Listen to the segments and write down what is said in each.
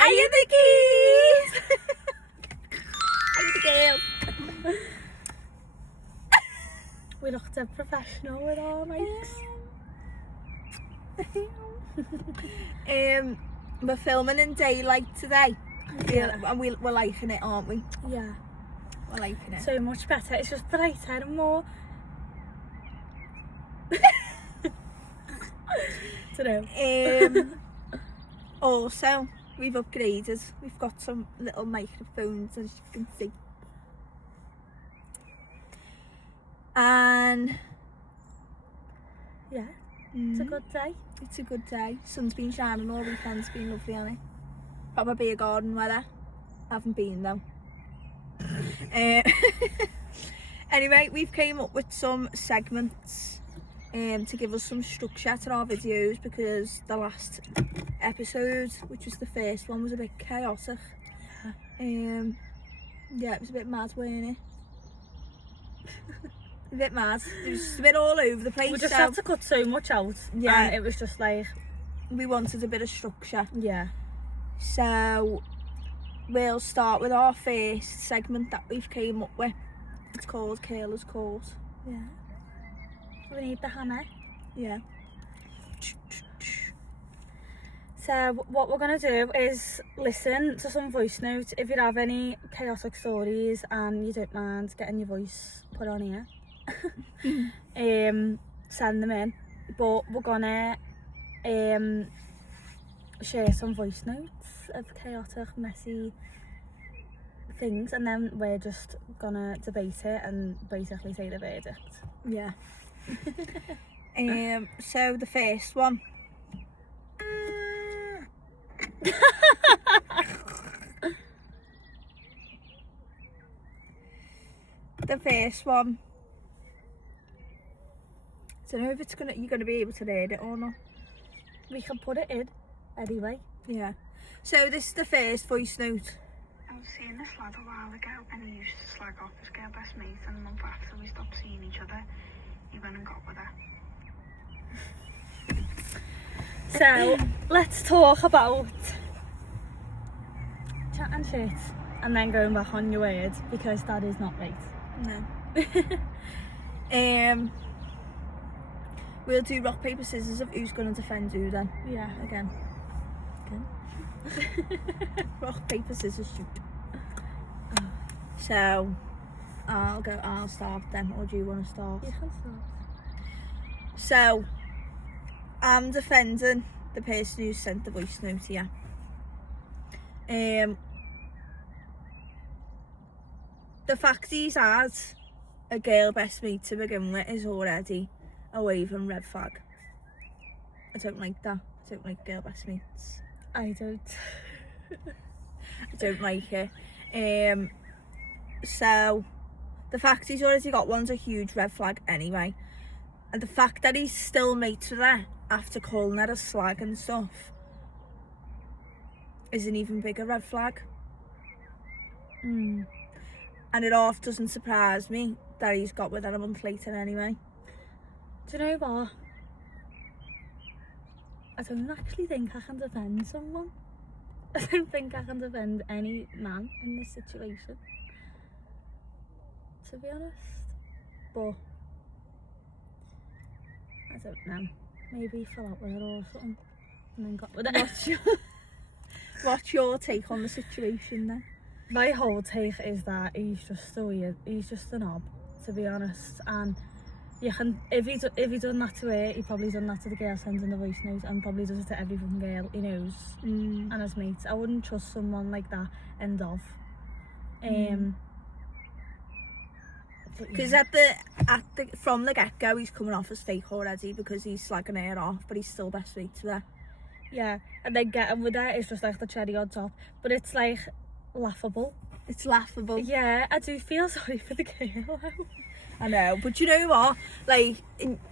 Hiya the keys! Hiya the girls! We looked a professional with our mics. We're filming in daylight today. Yeah. And we're liking it, aren't we? Yeah. We're liking it. So much better. It's just brighter and more. Also, we've upgraded. We've got some little microphones, as you can see. And Yeah, it's a good day. It's a good day. Sun's been shining all weekend. It's been lovely, hasn't it? Proper beer garden weather. Haven't been though. Anyway, we've came up with some segments to give us some structure to our videos, because the last episode, which was the first one, was a bit chaotic. Yeah, it was a bit mad, wasn't it? A bit mad. It was just a bit all over the place. We just had to cut so much out. Yeah. And it was just like, we wanted a bit of structure. yeah. So we'll start with our first segment that we've came up with. It's called Kayla's Court. Yeah. We need the hammer. Yeah. So what we're going to do is listen to some voice notes. If you have any chaotic stories and you don't mind getting your voice put on here, send them in. But we're going to share some voice notes of chaotic, messy things, and then we're just going to debate it and basically say the verdict. Yeah. So the first one. The first one. I don't know if you're gonna be able to read it or not. We can put it in anyway. Yeah. So this is the first voice note. I was seeing this lad a while ago, and he used to slag off his girl best mate, and a month after we stopped seeing each other, he went and got with her. So let's talk about chat and shit and then going back on your word, because that is not right. No. We'll do rock, paper, scissors of who's gonna defend who then. Yeah. Again. Rock, paper, scissors, shoot. So I'll start then, or do you want to start? You can start. So I'm defending the person who sent the voice note here. The fact he's had a girl best mate to begin with is already a waving red flag. I don't like that. I don't like girl best mates. I don't. I don't like it. So the fact he's already got one's a huge red flag anyway. And the fact that he's still mates with her after calling her a slag and stuff is an even bigger red flag. And it half doesn't surprise me that he's got with her a month later anyway. Do you know what? I don't actually think I can defend someone. I don't think I can defend any man in this situation, to be honest. But I don't know. Maybe he fell out with her or something and then got with her. What's your take on the situation then? My whole take is that he's just so weird. He's just a knob, to be honest. And you can, if he done that to her, he probably done that to the girl sending the voice note, and probably does it to every fucking girl he knows and his mates. I wouldn't trust someone like that. End of. Because from the get go, he's coming off as fake already, because he's slagging her off, but he's still best mates with her. Yeah, and then getting with her is just like the cherry on top. But it's like laughable. It's laughable. Yeah, I do feel sorry for the girl. I know, but you know what? Like,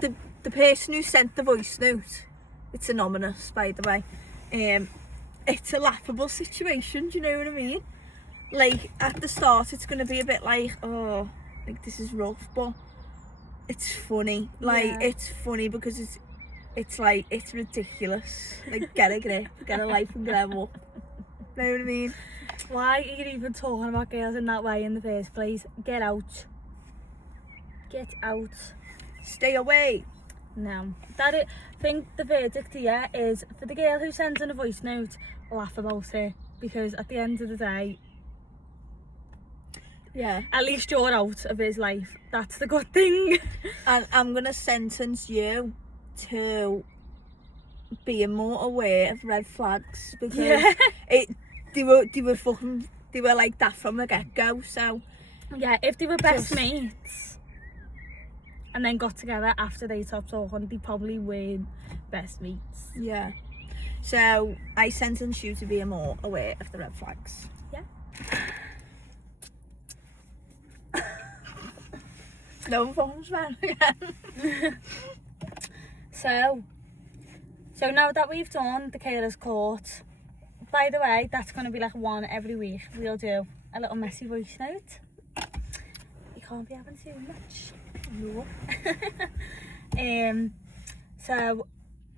the person who sent the voice note, it's anonymous, by the way. It's a laughable situation, do you know what I mean? Like, at the start, it's going to be a bit like, oh, like, this is rough, but it's funny. Like, Yeah. it's funny because it's like, it's ridiculous. Like, get a grip, get a life and grow up. Know what I mean? Why are you even talking about girls in that way in the first place? Get out. Get out. Stay away. No. I think the verdict here is for the girl who sends in a voice note, laugh about it. Because at the end of the day, Yeah. at least you're out of his life. That's the good thing. And I'm going to sentence you to being more aware of red flags. Because Yeah. they were like that from the get-go, so... Yeah, if they were best Just- mates and then got together after they stopped talking, they probably weren't best mates. Yeah. So I sentence you to be more aware of the red flags. Yeah. No one fan again. So now that we've done the Kayla's Court, by the way, that's going to be like one every week. We'll do a little messy voice note. You can't be having too much. No. So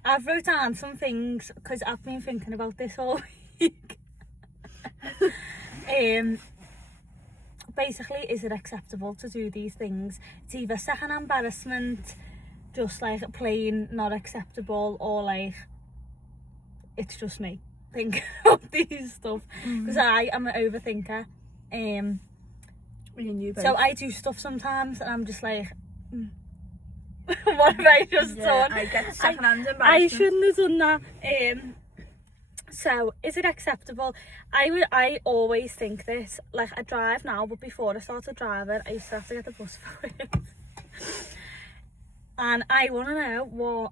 I've wrote down some things because I've been thinking about this all week. Basically, is it acceptable to do these things? It's either second embarrassment, just like plain not acceptable, or like it's just me thinking about these stuff because I am an overthinker. So I do stuff sometimes and I'm just like, what have I just done? I get second-hand I embarrassment. shouldn't have done that. So is it acceptable? I always think this, like I drive now, but before I started driving I used to have to get the bus for it. And I want to know what...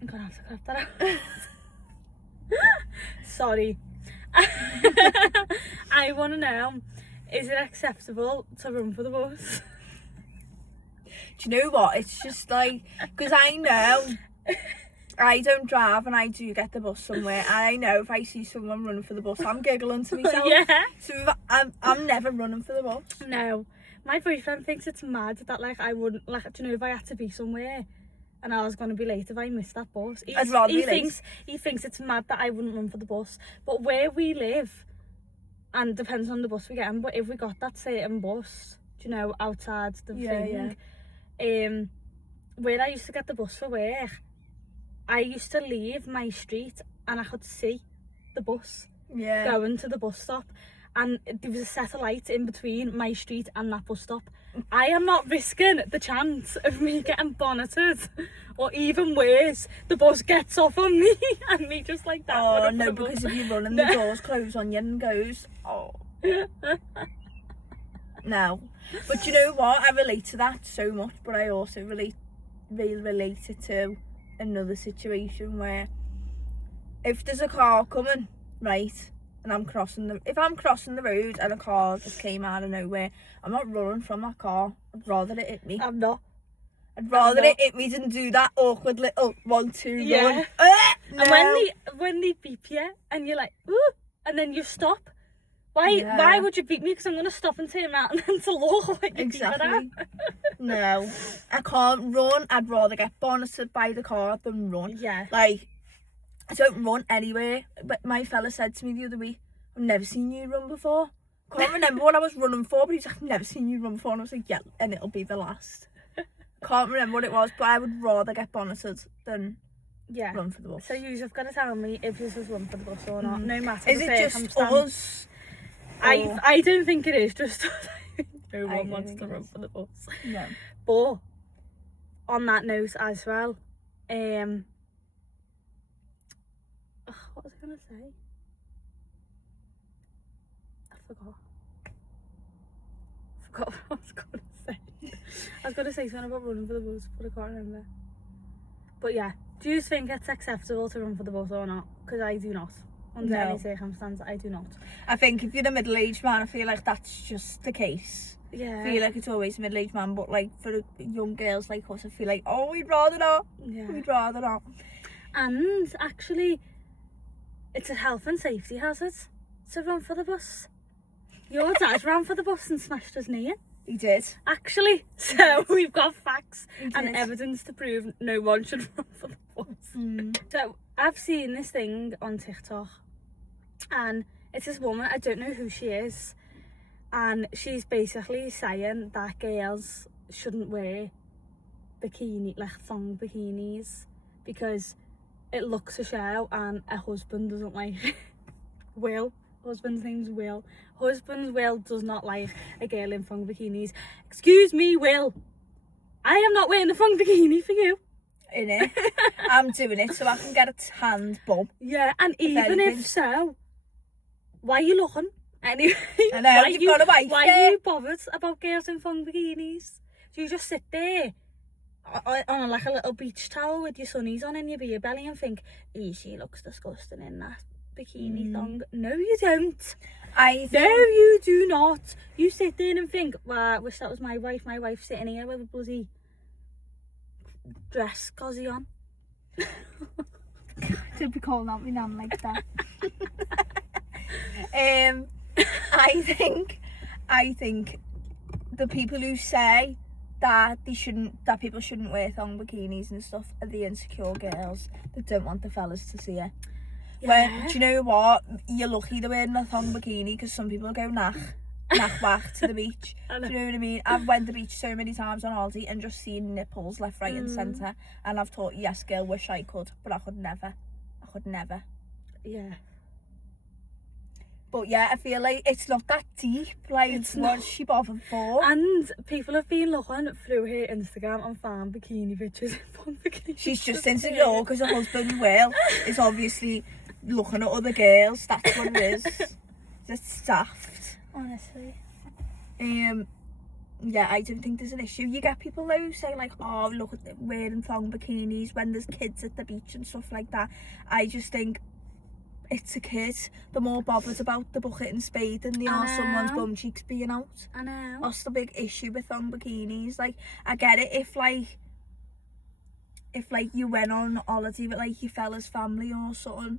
I'm gonna have to cut that out. Sorry. I want to know, is it acceptable to run for the bus? Do you know what? It's just like, because I know I don't drive and I do get the bus somewhere. And I know if I see someone running for the bus, I'm giggling to myself. Yeah. So if I'm never running for the bus. No. My boyfriend thinks it's mad that like I wouldn't, like, do you know, if I had to be somewhere and I was going to be late if I missed that bus. I'd rather be late. He thinks it's mad that I wouldn't run for the bus. But where we live, and depends on the bus we get in, but if we got that certain bus, do you know, outside the thing, where I used to get the bus for work, I used to leave my street and I could see the bus going to the bus stop. And there was a set of lights in between my street and that bus stop. I am not risking the chance of me getting bonneted, or even worse, the bus gets off on me and me just like that. Oh no, because if you run and the doors close on you and goes, oh. No. But you know what? I relate to that so much, but I also relate it to another situation where if there's a car coming, right, and if I'm crossing the road and a car just came out of nowhere, I'm not running from that car. I'd rather it hit me. I'm not. I'd rather it hit me than do that awkward little 1-2 run. No. And when they beep you and you're like, ooh, and then you stop. Why would you beep me? Because I'm going to stop and turn around and then to look like you Exactly. No, I can't run. I'd rather get bonneted by the car than run. Yeah. Like, I don't run anywhere. But my fella said to me the other week, I've never seen you run before. Can't remember what I was running for, but he was like, I've never seen you run before. And I was like, yeah, and it'll be the last. Can't remember what it was, but I would rather get bonneted than run for the bus. So you've got to tell me if this is run for the bus or not, no matter Is the it just circumstance. us? I don't think it is just no I one don't wants think to it run is. for the bus. No. But on that note as well, what was I gonna say? I forgot what I was gonna say. I was gonna say something about running for the bus, but I can't remember. But yeah, do you think it's acceptable to run for the bus or not? Because I do not. Under any circumstance, I do not. I think if you're a middle-aged man, I feel like that's just the case. Yeah. I feel like it's always a middle-aged man, but like for young girls like us, I feel like, oh, we'd rather not. Yeah. We'd rather not. And actually, it's a health and safety hazard to run for the bus. Your dad ran for the bus and smashed his knee in. He did. Actually, so we've got facts He and did. evidence to prove no one should run for the bus. So I've seen this thing on TikTok and it's this woman, I don't know who she is, and she's basically saying that girls shouldn't wear thong bikinis because it looks a show, and her husband doesn't like it. Will. Husband's name's Will. Husband Will does not like a girl in thong bikinis. Excuse me, Will. I am not wearing a thong bikini for you. Innit? I'm doing it so I can get a tanned bum. Yeah, and even if so, why are you looking? Anyway, I know, you've got a wife. Why are you bothered about girls in thong bikinis? Do you just sit there on like a little beach towel with your sunnies on and your beer belly and think, she looks disgusting in that bikini thong? No, you don't. No, you do not. You sit there and think, well, I wish that was my wife. My wife's sitting here with a bloody dress cosy on. Don't be calling out my nan like that. I think the people who say that people shouldn't wear thong bikinis and stuff are the insecure girls that don't want the fellas to see it. Yeah. When, do you know what? You're lucky they're wearing a thong bikini because some people go whack to the beach. Do you know what I mean? I've went to the beach so many times on holiday and just seen nipples left, right and centre, and I've thought, yes girl, wish I could, but I could never. Yeah. But yeah, I feel like it's not that deep. Like, what's she bothered for? And people have been looking through her Instagram and found bikini pictures. She's just insecure because her husband Will is obviously looking at other girls. That's what it is. It's daft, honestly. Yeah, I don't think there's an issue. You get people though who say like, oh, look at them wearing thong bikinis when there's kids at the beach and stuff like that. I just think it's a kid. They're more bothered about the bucket and spade than they are someone's bum cheeks being out. I know. That's the big issue with thong bikinis. Like, I get it if you went on holiday with like your fella's family or something,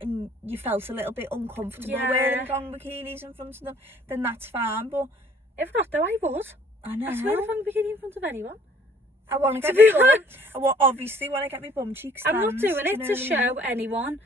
and you felt a little bit uncomfortable wearing thong bikinis in front of them, then that's fine. But if not though, I would. I know. I'd wear a thong bikini in front of anyone. I want to get my bum. I want, obviously, when I get my bum cheeks tanned. I'm not doing it to show I mean? anyone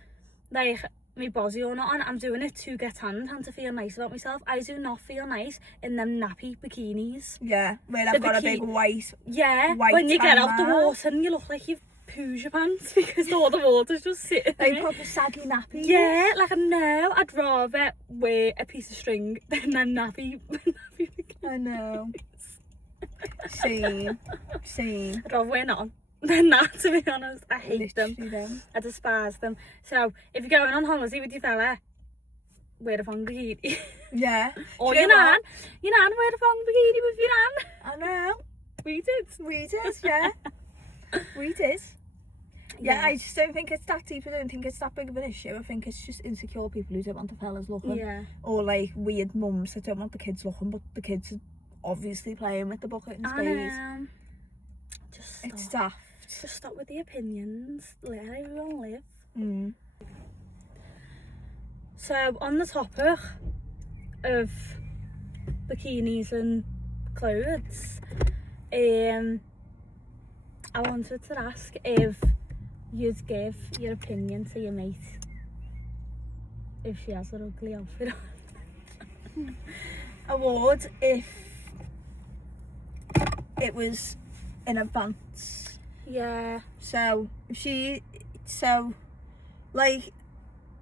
like my body or not, and I'm doing it to get tanned and to feel nice about myself. I do not feel nice in them nappy bikinis. Yeah, where I've got a big white. Yeah, white when you get out the tan water and you look like you've pooed your pants because all the water's just sitting like there. proper saggy nappies. Yeah, like no, I'd rather wear a piece of string than a nappy bikini. I know. Same. I'd rather wear none than that, to be honest. I hate them. I despise them. So if you're going on holiday with your fella, wear a thong bikini. Yeah. Or your nan. Your nan wear a thong bikini with your nan. I know. We did, yeah. We did. Yeah, I just don't think it's that deep. I don't think it's that big of an issue. I think it's just insecure people who don't want the fellas looking. Yeah. Or like weird mums that don't want the kids looking, but the kids are obviously playing with the bucket and spade. Just It's stop. daft. Just stop with the opinions. Let everyone live. So on the topic of bikinis and clothes, I wanted to ask if you'd give your opinion to your mate if she has an ugly outfit on. I would if it was in advance. Yeah. So like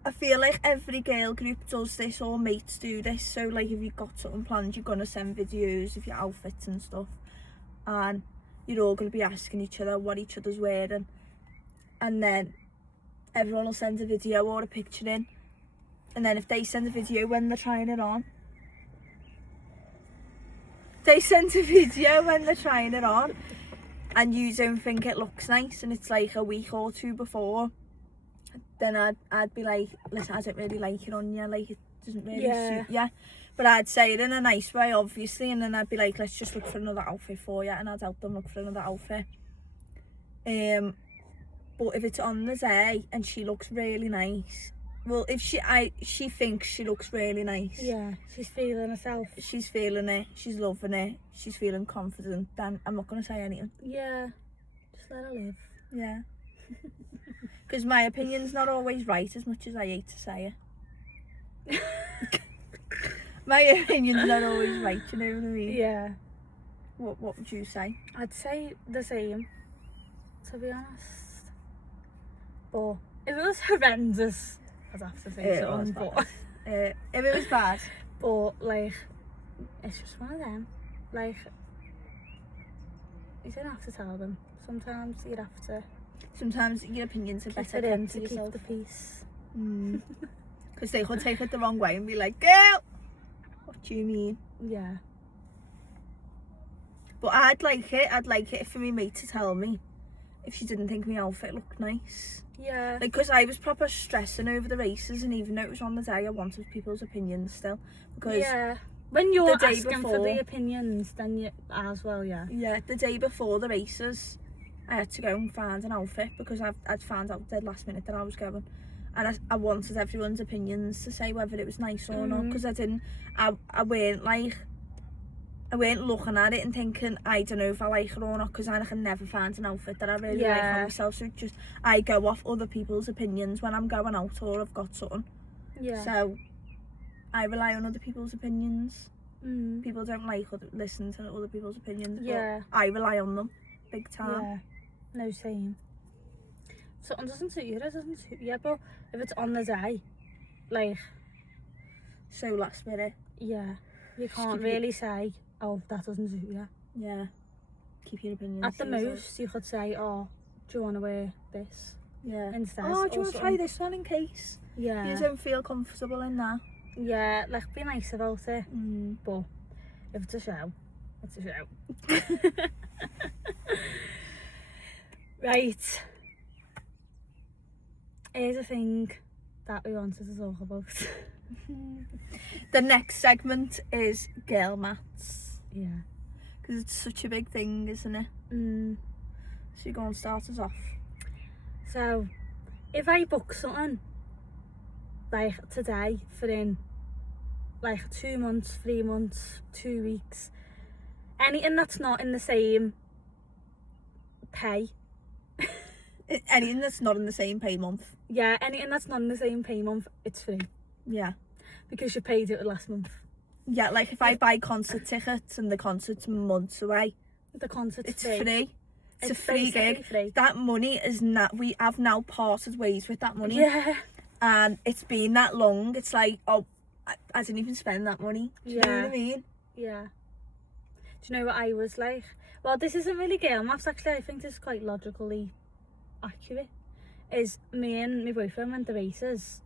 I feel like every girl group does this, or mates do this. So like if you've got something planned, you're gonna send videos of your outfits and stuff, and you're all gonna be asking each other what each other's wearing, and then everyone will send a video or a picture in, and then if they send a video when they're trying it on, and you don't think it looks nice, and it's like a week or two before, then I'd be like, listen, I don't really like it on you, like it doesn't really suit you. But I'd say it in a nice way, obviously, and then I'd be like, let's just look for another outfit for you, and I'd help them look for another outfit. But if it's on the day and she looks really nice, well, if she thinks she looks really nice, Yeah, she's feeling herself. she's feeling it, she's loving it, she's feeling confident, then I'm not going to say anything. Yeah, just let her live. Yeah. Because my opinion's not always right, as much as I hate to say it. My opinion's not always right, you know what I mean? Yeah. What would you say? I'd say the same, to be honest. But if it was horrendous, I'd have to say something. But If it was bad. but like, it's just one of them. Like, you don't have to tell them. Sometimes you'd have to Sometimes your opinions are keep better it in kept to to keep yourself. the peace. Because they could take it the wrong way and be like, girl, what do you mean? Yeah. But I'd like it for my mate to tell me if she didn't think my outfit looked nice. Yeah. Like, because I was proper stressing over the races, and even though it was on the day, I wanted people's opinions still. Because yeah. When you're the day asking for before- the opinions, then you as well, yeah. yeah, the day before the races, I had to go and find an outfit because I'd found out dead last minute that I was going. And I wanted everyone's opinions to say whether it was nice or not, because I weren't looking at it and thinking, I don't know if I like it or not, because I can never find an outfit that I really like on myself. So just, I go off other people's opinions when I'm going out or I've got something. Yeah. So I rely on other people's opinions. Mm. People don't listen to other people's opinions, Yeah. but I rely on them big time. Yeah. No, same. If something doesn't suit you, it doesn't suit you. But if it's on the day, like, So last minute. yeah, you Just can't give you- really say, oh, that doesn't suit you. Yeah. Keep your opinions. At the to yourself. most, you could say, oh, do you want to wear this Yeah. instead? Oh, do you or want to try something. this one in case Yeah. you don't feel comfortable in that? Yeah, like, be nice about it. Mm. But if it's a show, it's a show. Right. Here's a thing that we wanted to talk about. The next segment is girl maths, Yeah. because it's such a big thing, isn't it? Mm. So you go and start us off. So, if I book something, like today, for in like 2 months, 3 months, 2 weeks, anything that's not in the same pay, Anything that's not in the same pay month. yeah, anything that's not in the same pay month, it's free. Yeah. Because you paid it last month. Yeah, like if I buy concert tickets and the concert's months away, The concert's it's free. free. It's a free basically gig. free. That money is not, we have now parted ways with that money. Yeah. And it's been that long, it's like, oh, I didn't even spend that money. Do you know what I Yeah. mean? Yeah. Do you know what I was like? Well, this isn't really girl maths, actually. I think this is quite logically accurate. Is me and my boyfriend went to races.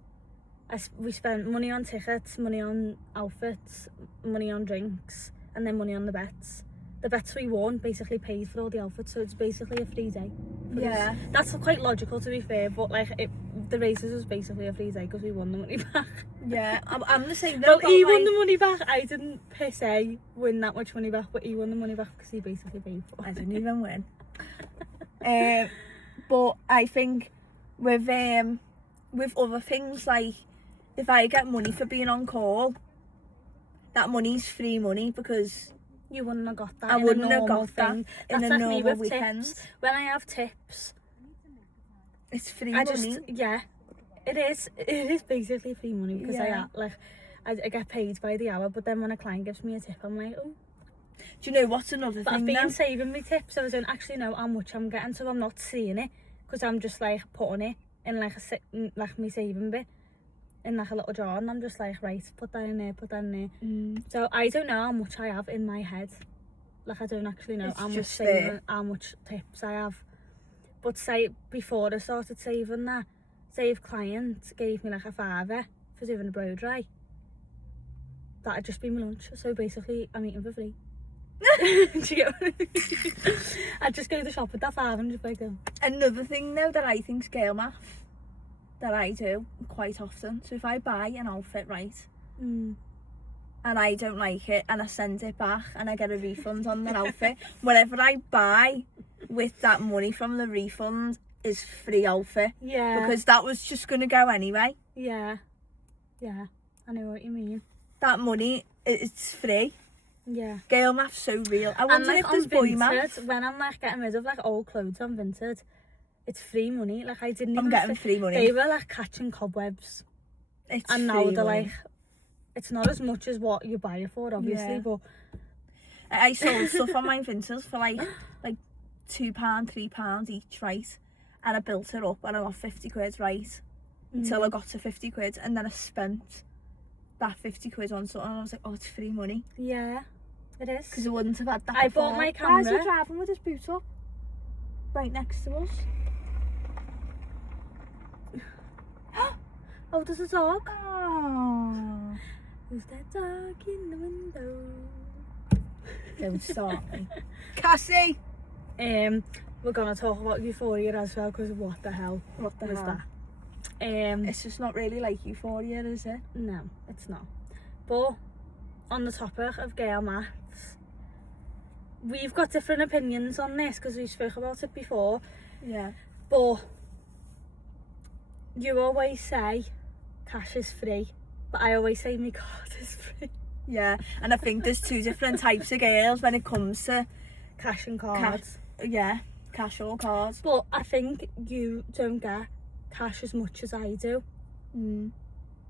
We spent money on tickets, money on outfits, money on drinks, and then money on the bets. The bets we won basically paid for all the outfits, so it's basically a free day. for us. Yeah. That's quite logical, to be fair, but like the races was basically a free day because we won the money back. Yeah, I'm the same. Well, he won like, the money back. I didn't per se win that much money back, but he won the money back because he basically paid for I it. didn't even win. But I think with other things, like if I get money for being on call, that money's free money because You wouldn't have got that. I in wouldn't a have normal got that thing. in That's a like me normal with weekend. tips. When I have tips, It's free I money. just it is basically free money because Yeah. I get paid by the hour. But then when a client gives me a tip, I'm like, oh. Do you know what's another But I've thing been now? saving my tips, so I don't actually know how much I'm getting, so I'm not seeing it because I'm just like putting it in like my saving bit in like a little jar, and I'm just like, right, put that in there, put that in there. So I don't know how much I have in my head. Like I don't actually know It's how much just saving, there. how much tips I have. But say before I started saving that, say if client gave me like a £5 for doing a blow dry, that'd just be my lunch. So basically, I'm eating for free. Do you get what I mean? I'd just go to the shop with that £5 and just like go. Another thing though that I think's girl math that I do quite often. So if I buy an outfit, right, and I don't like it and I send it back and I get a refund on that outfit, whatever I buy with that money from the refund is free outfit. Yeah. Because that was just going to go anyway. Yeah, I know what you mean. That money, it's free. Yeah. Girl math's so real. I And wonder like if there's on boy Vinted, math. when I'm like getting rid of like old clothes on Vinted, it's free money. Like I didn't I'm even getting free money. They were like catching cobwebs, It's and free now they're money. like it's not as much as what you buy it for, obviously, Yeah. but I sold stuff on my Vinted for like £2, £3 each, right? And I built it up and I got 50 quid, right? Until I got to 50 quid, and then I spent that 50 quid on something, and I was like, oh, it's free money. yeah, it is. Because I wouldn't have had that I before. bought my Why is he camera. driving with his boot up? Right next to us. Oh, there's a dog. Oh. Who's that dog in the window? Don't start me. Cassie! We're gonna talk about Euphoria as well, because what the hell What the was hell? that? It's just not really like Euphoria, is it? No, it's not. But on the topic of girl maths, we've got different opinions on this because we spoke about it before. Yeah. But you always say cash is free, but I always say my card is free. Yeah, and I think there's two different types of girls when it comes to Cash and cards. cash or cards. But I think you don't get cash as much as I do.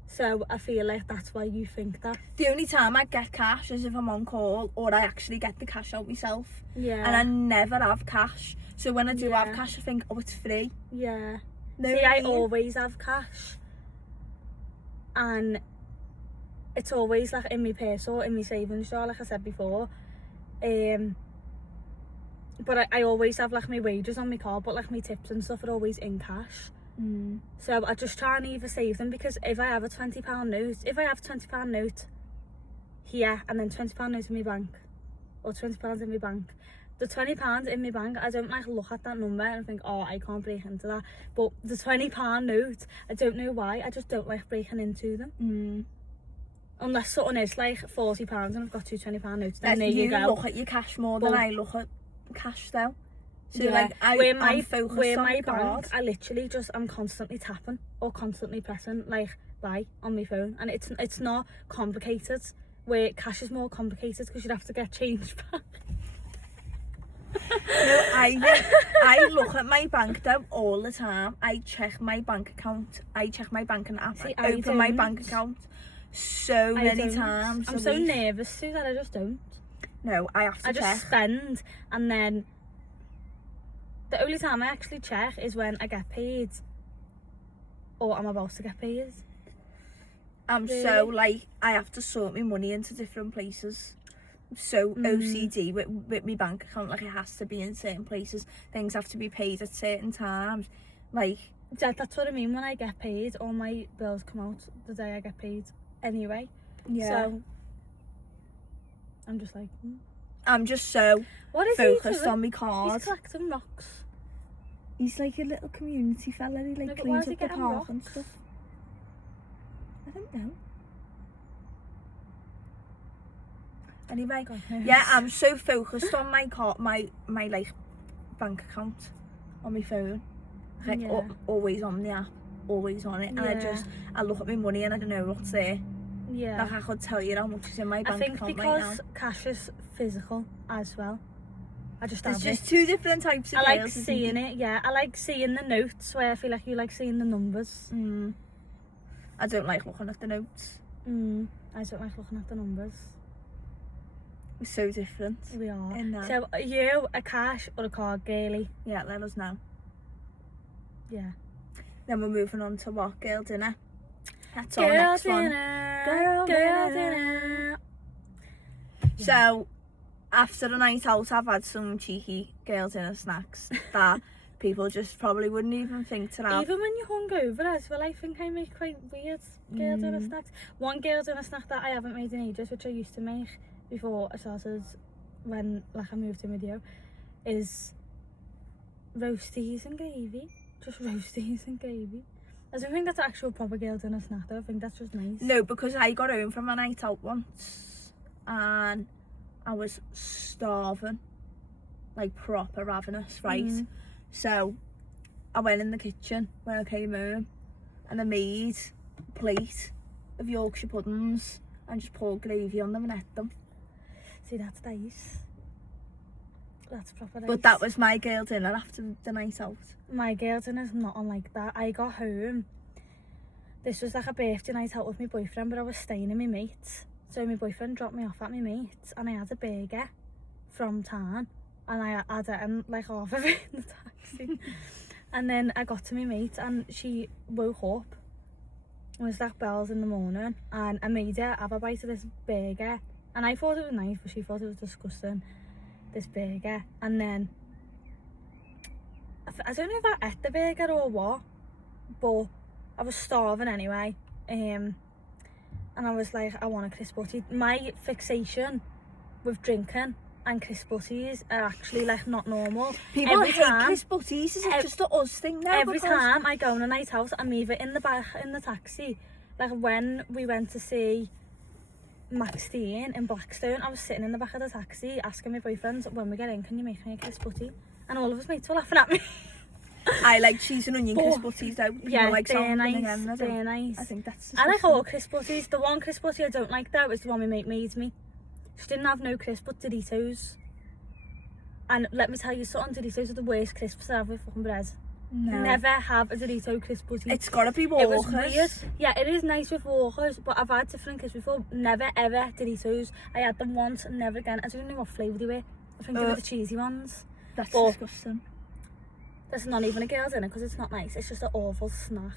So I feel like that's why you think that. The only time I get cash is if I'm on call or I actually get the cash out myself. Yeah. And I never have cash. So when I do Yeah. have cash, I think, oh, it's free. Yeah. No, See, I always have cash. And it's always like in my purse or in my savings jar, like I said before. But I always have like my wages on my card, but like my tips and stuff are always in cash. So I just try and either save them, because if I have a £20 note, if I have a £20 note here and then £20 note in my bank, or £20 in my bank, the £20 in my bank, I don't like look at that number and think, oh, I can't break into that. But the £20 note, I don't know why, I just don't like breaking into them. Unless something is like £40 and I've got two £20 notes, then there you go. look at your cash more than I look at cash though. So Yeah. like I'm focused where on my the card. bank, I literally just, I'm constantly tapping or constantly pressing like buy on my phone, and it's not complicated. Where cash is more complicated because you'd have to get change back. No, I look at my bank though all the time. I check my bank account. I check my banking app. See, I I open my don't. bank account so I many don't. times. I'm a so week. nervous to that I just don't. No, I have to I check. just spend, and then the only time I actually check is when I get paid or I'm about to get paid. I'm Really? so like I have to sort my money into different places. I'm so OCD with my bank account. Like it has to be in certain places. Things have to be paid at certain times. Like That's what I mean. When I get paid, all my bills come out the day I get paid anyway. yeah, So I'm just like, I'm just so what is he focused doing? on my He's card. collecting rocks. He's like a little community fella. He No, like but why cleans is he up the getting park and rocks? stuff. I don't know. Anyway, God knows. yeah, I'm so focused on my card, my like bank account on my phone. Like Yeah. always on the app, always on it, and Yeah. I look at my money and I don't know what's there. Yeah. Like I could tell you how much is in my I bank think account right now. because cash is physical as well. I just There's have just it. two different types of I like girls, isn't seeing there? it, yeah. I like seeing the notes, where I feel like you like seeing the numbers. I don't like looking at the notes. I don't like looking at the numbers. We're so different. We are. In that. So are you a cash or a card girly? Yeah, let us know. Yeah. Then we're moving on to what? Girl dinner. That's Girl our next dinner. one. Girl dinner. So, after a night out, I've had some cheeky girl dinner snacks that people just probably wouldn't even think to have. Even when you're hungover as well, I think I make quite weird girl dinner snacks. One girl dinner snack that I haven't made in ages, which I used to make before I started, when like I moved in with you, is roasties and gravy. Just roasties and gravy. I don't think that's actual proper girl dinner snack though. I think that's just nice. No, because I got home from a night out once and I was starving, like proper ravenous, right? So I went in the kitchen when I came home and I made a plate of Yorkshire puddings and just poured gravy on them and ate them. See, that's nice. That's proper nice. But that was my girl dinner after the night out. My girl dinner's not unlike that. I got home this was like a birthday night out with my boyfriend, but I was staying in my mate's. So my boyfriend dropped me off at my mate's, and I had a burger from town, and I had it like half of it in the taxi. And then I got to my mate, and she woke up. It was like bells in the morning, and I made her have a bite of this burger, and I thought it was nice, but she thought it was disgusting, this burger. And then I don't know if I ate the burger or what, but I was starving anyway, and I was like, I want a crisp butty. My fixation with drinking and crisp butties are actually like not normal. People hate crisp butties. Is it just a us thing now? Every time I go on a night out, I'm either in the back in the taxi. Like when we went to see Max Dean in Blackstone, I was sitting in the back of the taxi asking my boyfriend, when we get in, can you make me a crisp butty? And all of his mates were laughing at me. I like cheese and onion crisp butties though. Yeah, like they're nice. Again, They're nice. I think that's I like all crisp butties. The one crisp butty I don't like though is the one my mate made me. She didn't have no crisp but Doritos. And let me tell you something, Doritos are the worst crisps I have with fucking bread. No. Never have a Dorito crisp butty. It's gotta be It was Walkers. weird. Yeah, it is nice with Walkers, but I've had different crisps before. Never ever Doritos. I had them once and never again. I don't know what flavour they were. I think they were the cheesy ones. That's But disgusting. there's not even a girl dinner because it's not nice. It's just an awful snack.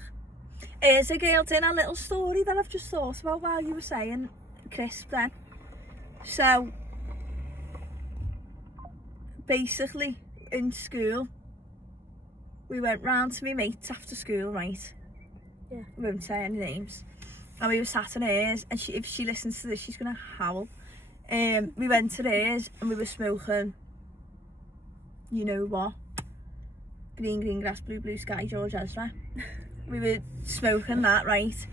Here's a girl dinner little story that I've just thought about while you were saying crisp then. So, basically, in school, we went round to my mates after school, right? Yeah. We won't say any names. And we were sat in hers, and if she listens to this, she's going to howl. We went to hers, and we were smoking, you know what? Green grass, blue sky, George Ezra. We were smoking that, right?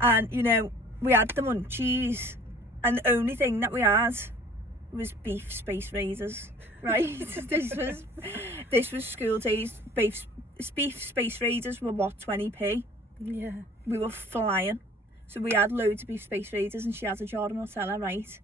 And, you know, we had the munchies, and the only thing that we had was beef Space Raiders, right? this was school days. Beef Space Raiders were what, 20p? Yeah. We were flying. So we had loads of beef Space Raiders, and she had a jar of Nutella, right?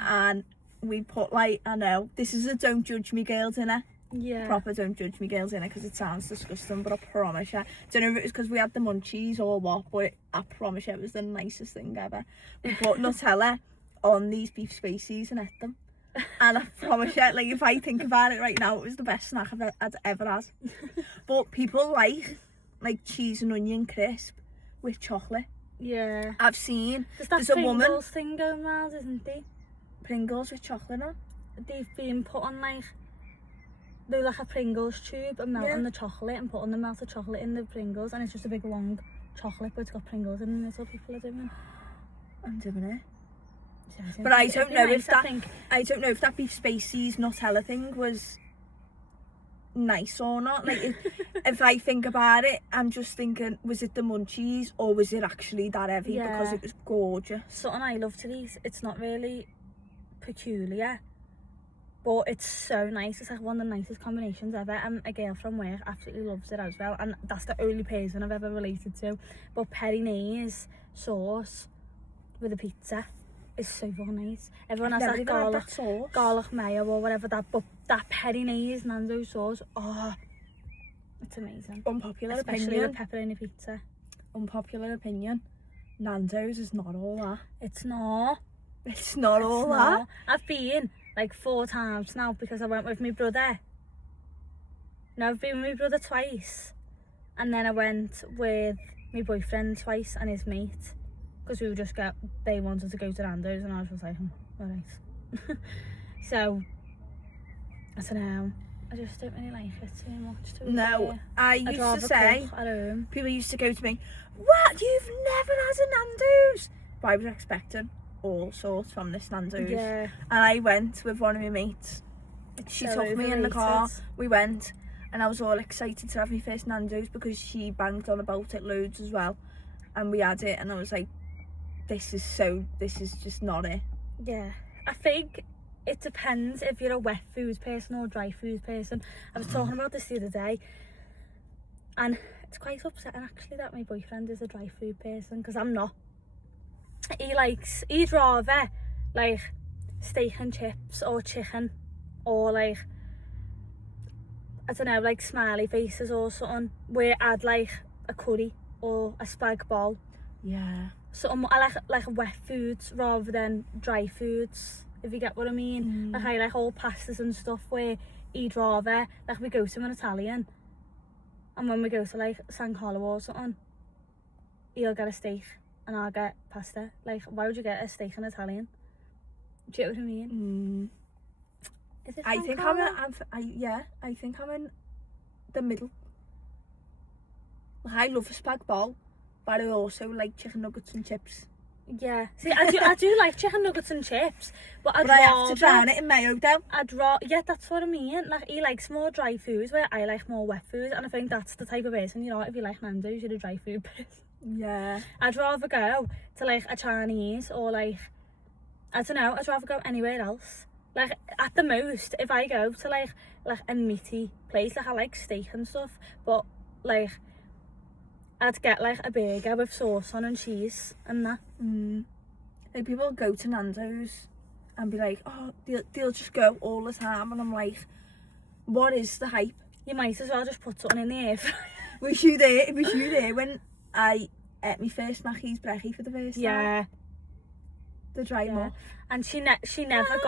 And we put like, I know, this is a don't judge me girl dinner. Yeah. Proper don't judge me girls in it because it sounds disgusting, but I promise you, don't know if it was because we had the munchies or what, but I promise you it was the nicest thing ever. We put Nutella on these beef spaces and ate them, and I promise you, like, if I think about it right now, it was the best snack I'd ever had. But people like cheese and onion crisp with chocolate. Yeah. I've seen There's a woman Pringles thing going round, isn't there? Pringles with chocolate on. They've been put on like like a Pringles tube and melting the chocolate and putting the melted chocolate in the Pringles, and it's just a big long chocolate, but it's got Pringles in it. That's what people are doing. I'm doing it. Yeah, But I don't know nice, I don't know if that beef spaces Nutella thing was nice or not. Like, if I think about it, I'm just thinking, was it the munchies or was it actually that heavy? Yeah. Because it was gorgeous. Something I love to eat. It's not really peculiar, but it's so nice. It's like one of the nicest combinations ever, and a girl from work absolutely loves it as well, and that's the only person I've ever related to. But Perinese sauce with a pizza is so fucking nice. Everyone has that garlic mayo or whatever, but that Perinese Nando's sauce, oh, it's amazing. Unpopular Especially opinion. the pepperoni pizza. Unpopular opinion. Nando's is not all that. It's not. It's not all that. I've been like 4 times now because I went with my brother. No, I've been with my brother twice, and then I went with my boyfriend twice and his mate, because they wanted to go to Nando's, and I was just like, alright. So I don't know, I just don't really like it too much, to be fair. I I'd used to rather say, cook at home. people used to go to me, what, you've never had a Nando's? But I was expecting all sorts from this Nando's. Yeah. And I went with one of my mates. She so took me in the car, overrated. we went, and I was all excited to have my first Nando's because she banged on about it loads as well. And we had it, and I was like, this is just not it. Yeah, I think it depends if you're a wet food person or a dry food person. I was talking about this the other day, and it's quite upsetting actually that my boyfriend is a dry food person, because I'm not. He'd rather like steak and chips or chicken, or like, I don't know, like smiley faces or something, where I'd like a curry or a spag bol. Yeah. So I like wet foods rather than dry foods, if you get what I mean. Like I like all pastas and stuff where he'd rather, like we go to an Italian, and when we go to like San Carlo or something, he'll get a steak and I'll get pasta. Like, why would you get a steak in Italian? Do you know what I mean? Is it I San think Carlo? I think I'm in the middle. Like, I love a spag bol, but I also like chicken nuggets and chips. Yeah. See, I do like chicken nuggets and chips, but But I have to drown it in mayo though. Yeah, that's what I mean. Like, he likes more dry foods where I like more wet food, and I think that's the type of person, you know, if you like Nando's, you're a dry food person. Yeah. I'd rather go to like a Chinese or like, I don't know, I'd rather go anywhere else. Like, at the most, if I go to like a meaty place, like I like steak and stuff, but like I'd get like a burger with sauce on and cheese and that. Like, people go to Nando's and be like, oh, they'll just go all the time, and I'm like, what is the hype? You might as well just put something in the air fryer. Was you there when I ate my first Mackey's brekkie for the first time? Yeah. The dry muff. And she never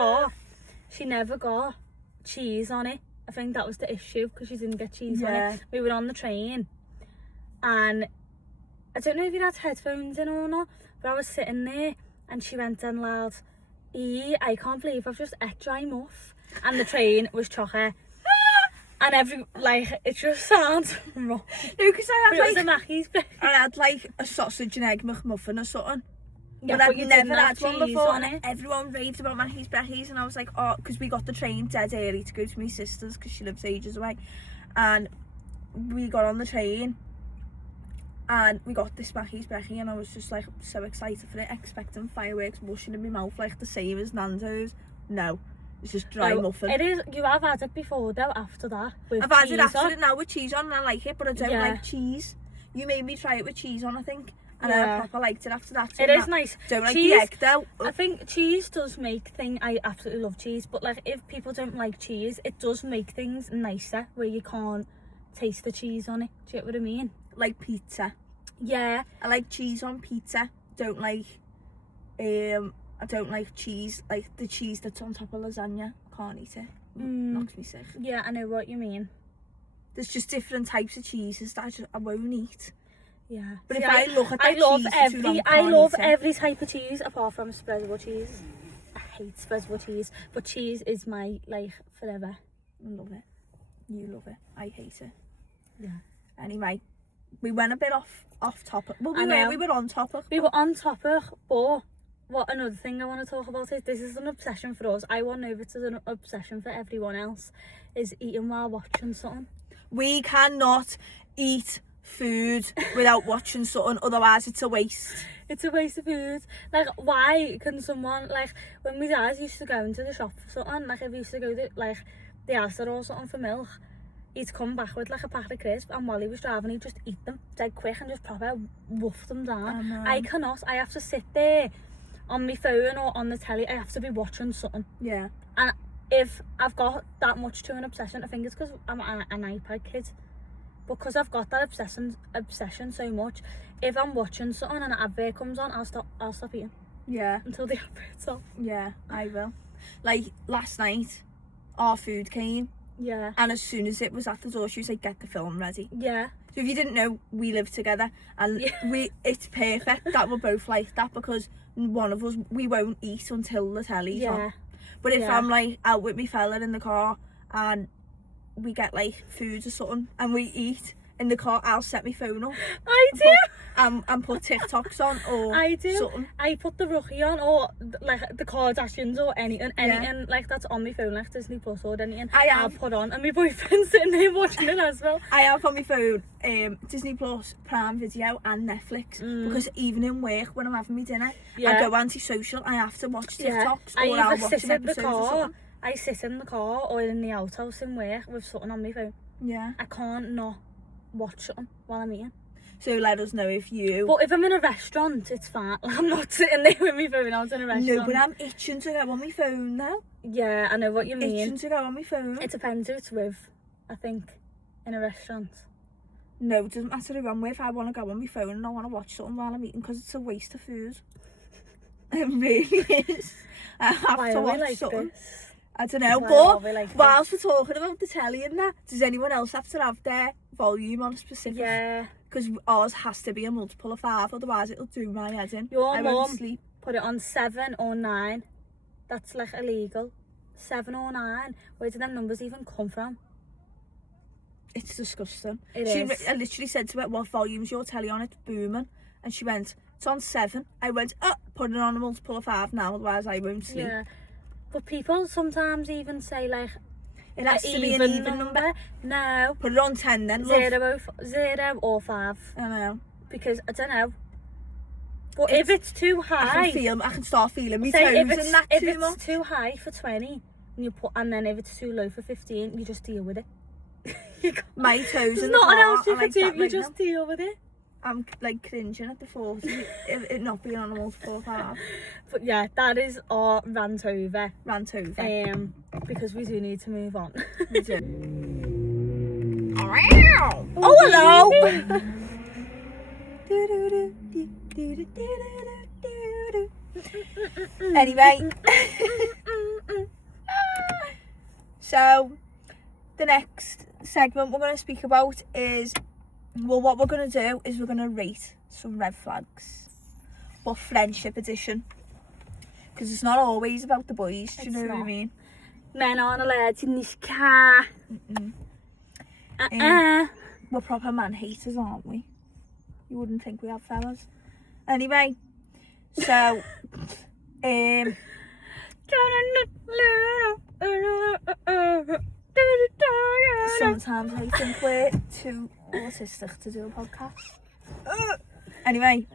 got cheese on it. I think that was the issue, because she didn't get cheese on it. We were on the train, and I don't know if you had headphones in or not, but I was sitting there and she went in loud, I can't believe I've just ate dry muff. And the train was chocker. And it just sounds wrong. No, because I But it was a Mackey's bit. I had like a sausage and egg McMuffin or something. Yeah, but I've you never didn't have had one cheese before, on and it. everyone raved about Mackey's brekkies, and I was like, oh, because we got the train dead early to go to my sister's because she lives ages away, and we got on the train and we got this Mackey's brekkie, and I was just like so excited for it, expecting fireworks rushing in my mouth like the same as Nando's. No, it's just dry muffin. It is. You have had it before though, after that, with I've had cheese it after on. it now with cheese on, and I like it, but I don't like cheese. You made me try it with cheese on, I think, and I proper liked it after that. It is nice. Don't like cheese, the egg though. I think cheese does make things. I absolutely love cheese, but like if people don't like cheese, it does make things nicer where you can't taste the cheese on it. Do you get what I mean? Like pizza. Yeah. I like cheese on pizza. I don't like cheese, like the cheese that's on top of lasagna. I can't eat it. Knocks me sick. Yeah, I know what you mean. There's just different types of cheeses that I won't eat. Yeah. But See, if I look at that cheese for too long, I can't love eat it. every type of cheese apart from spreadable cheese. I hate spreadable cheese, but cheese is my life forever. I love it. You love it. I hate it. Yeah. Anyway, we went a bit off topic. Well, I know. we were on topic. We were on topic, but what another thing I want to talk about is, this is an obsession for us. I want to know if it's an obsession for everyone else, is eating while watching something. We cannot eat food without watching something, otherwise it's a waste. It's a waste of food. Like, why can someone, like, when my dad used to go into the shop for something, like if he used to go to like the Asda or something for milk, he'd come back with like a packet of crisps, and while he was driving he'd just eat them dead quick and just proper wolf them down. I cannot. I have to sit there on my phone or on the telly. I have to be watching something. Yeah. And if I've got that much to an obsession, I think it's because I'm an iPad kid. Because I've got that obsession so much, if I'm watching something and an advert comes on, I'll stop eating. Yeah. Until the advert's off. Yeah, I will. Like, last night, our food came, Yeah. and as soon as it was at the door, she was like, get the film ready. Yeah. So if you didn't know, we live together, and it's perfect that we're both like that, because one of us, we won't eat until the telly's on. But if I'm like out with my fella in the car and we get like food or something and we eat in the car, I'll set my phone up. I do. And put TikToks on or I do. something. I put the Rookie on, or like the Kardashians or anything like that's on my phone, like Disney Plus or anything. I'll put on, and my boyfriend's sitting there watching it as well. I have on my phone Disney Plus, Prime Video and Netflix, because even in work when I'm having my dinner, I go antisocial. I have to watch TikToks or I'll watch an episode or something. I sit in the car or in the outhouse in work with something on my phone. Yeah. I can't not watch something while I'm eating. So let us know if you... But if I'm in a restaurant, it's fine. I'm not sitting there with my phone out in a restaurant. No, but I'm itching to go on my phone now. Yeah, I know what you mean. Itching to go on my phone. It depends who it's with, I think, in a restaurant. No, it doesn't matter who I'm with. I want to go on my phone and I want to watch something while I'm eating because it's a waste of food. It really is. I have Why to are we watch like something. this? I don't know, Why but are we like whilst we're talking about the telly and that, does anyone else have to have their volume on a specific? Yeah. Because ours has to be a multiple of 5, otherwise it'll do my head in. Your I won't mum sleep. put it on 7 or 9. That's like illegal. 7 or 9. Where did them numbers even come from? It's disgusting. It I is. literally said to her, what volume's your telly on? It's booming. And she went, it's on 7. I went, put it on a multiple of 5 now, otherwise I won't sleep. Yeah. But people sometimes even say like It has to be an even number. No. Put it on 10 then, love. 0 or 5. I know. Because I don't know. But if it's too high, I can start feeling my say toes and that if too it's much. too high for 20, and then if it's too low for 15, you just deal with it. My toes There's in the nothing car else you are can like do. that You right just now. deal with it. I'm like cringing at the thought of it not being on a multiple of 5. But yeah, that is our rant over. Rant over. Because we do need to move on. We do. Oh, hello! Anyway. So, the next segment we're going to speak about is, well, what we're going to do is we're going to rate some red flags. But friendship edition. Because it's not always about the boys, do you know what I mean? Men aren't allowed in this car. We're proper man haters, aren't we? You wouldn't think we have fellas. Anyway, so, sometimes I think we're too autistic to do a podcast. Anyway,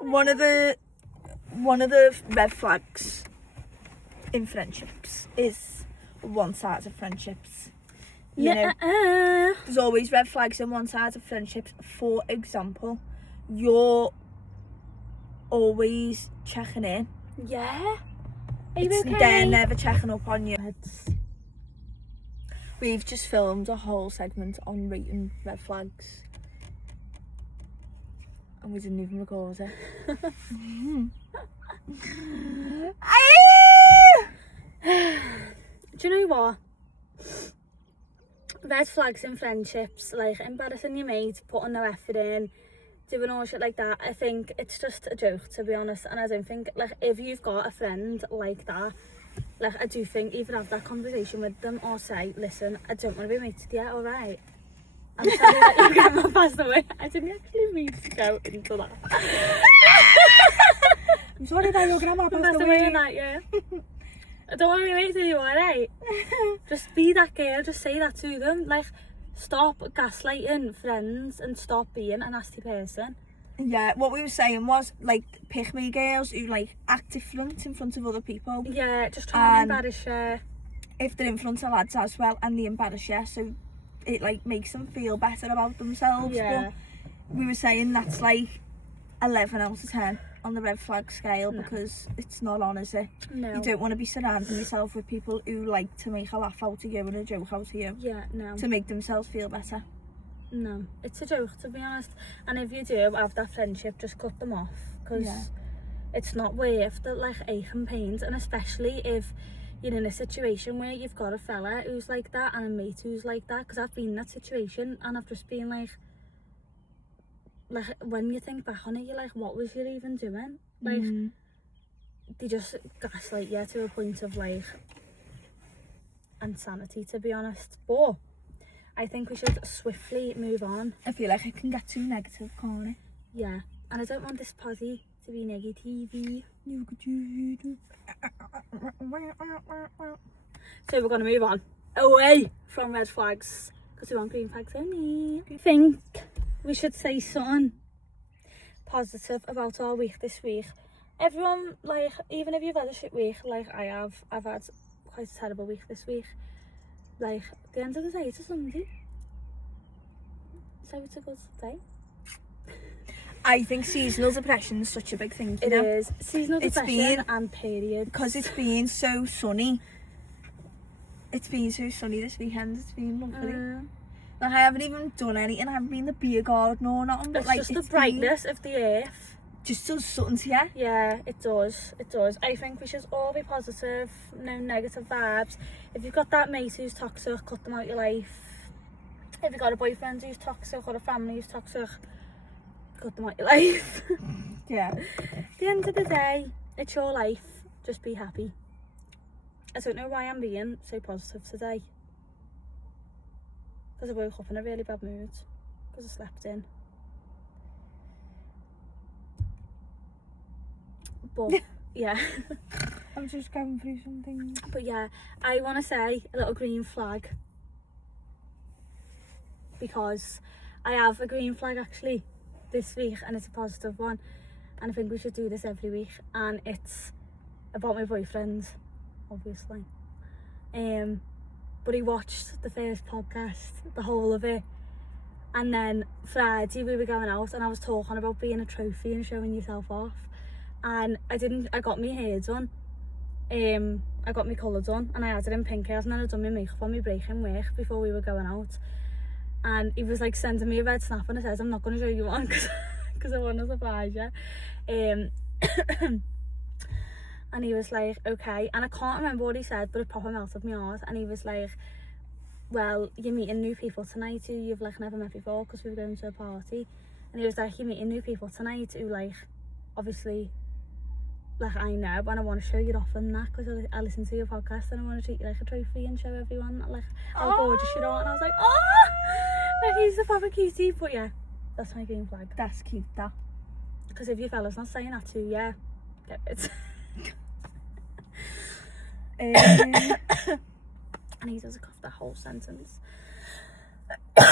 one of the red flags in friendships is one-sided friendships. You know, there's always red flags in one-sided friendships. For example, you're always checking in. Yeah. Are you okay? They're never checking up on you. We've just filmed a whole segment on rating red flags. And we didn't even record it. Do you know what? Red flags in friendships, like embarrassing your mate, putting no effort in, doing all shit like that. I think it's just a joke, to be honest. And I don't think, like, if you've got a friend like that, like, I do think either have that conversation with them or say, listen, I don't want to be mates with you, alright? I'm sorry that your grandma passed away. I didn't actually mean to go into that. I'm sorry that your grandma Passed away on that, yeah. I don't want to be mates with you, alright? Just be that girl, just say that to them. Like, stop gaslighting friends and stop being a nasty person. Yeah, what we were saying was, like, pick me girls who, like, act different in front of other people. Yeah, just try and embarrass you. If they're in front of lads as well and they embarrass you, so it, like, makes them feel better about themselves. Yeah. But we were saying that's, like, 11 out of 10 on the red flag scale because it's not on, is it? No. You don't want to be surrounding yourself with people who like to make a laugh out of you and a joke out of you. Yeah, no. To make themselves feel better. No, it's a joke, to be honest. And if you do have that friendship, just cut them off, because it's not worth the, like, ache and pains. And especially if you're in a situation where you've got a fella who's like that and a mate who's like that, because I've been in that situation and I've just been like, when you think back on it, you're like, what was you even doing? Like, they just gaslight you to a point of, like, insanity, to be honest. But I think we should swiftly move on. I feel like it can get too negative, can't it? Yeah, and I don't want this poddy to be negative. So we're going to move on away from red flags, because we want green flags only. I think we should say something positive about our week this week. Everyone, like, even if you've had a shit week like I have, I've had quite a terrible week this week. Like, at the end of the day, it's a Sunday, so it's a good day. I think seasonal depression is such a big thing. It is seasonal depression and period, because it's been so sunny. It's been so sunny this weekend. It's been lovely. Like, I haven't even done anything. I haven't been in the beer garden or nothing. But It's like, just the brightness of the earth. Just does something to you. Yeah, it does. It does. I think we should all be positive, no negative vibes. If you've got that mate who's toxic, cut them out your life. If you've got a boyfriend who's toxic or a family who's toxic, cut them out your life. Yeah. At the end of the day, it's your life. Just be happy. I don't know why I'm being so positive today. Because I woke up in a really bad mood. Because I slept in. But, yeah. I'm just going through something. But yeah, I want to say a little green flag. Because I have a green flag actually this week, and it's a positive one. And I think we should do this every week. And it's about my boyfriend, obviously. But he watched the first podcast, the whole of it. And then Friday we were going out and I was talking about being a trophy and showing yourself off. And I got my hair done. I got my colour done and I had it in pink hairs, and then I'd done my makeup on my break in work before we were going out. And he was like sending me a red snap and I said, I'm not going to show you one because I want to surprise you. And he was like, okay. And I can't remember what he said, but it proper melted my heart. And he was like, well, you're meeting new people tonight who you've like never met before because we were going to a party. And he was like, you're meeting new people tonight who like, obviously, like I know, and I want to show you off and that because I listen to your podcast and I want to treat you like a trophy and show everyone like how gorgeous you are. And I was like, oh, like he's a proper cutie. But yeah, that's my green flag. That's cute, that. Because if your fella's not saying that to you, yeah, get it. And he does a cough the whole sentence. Do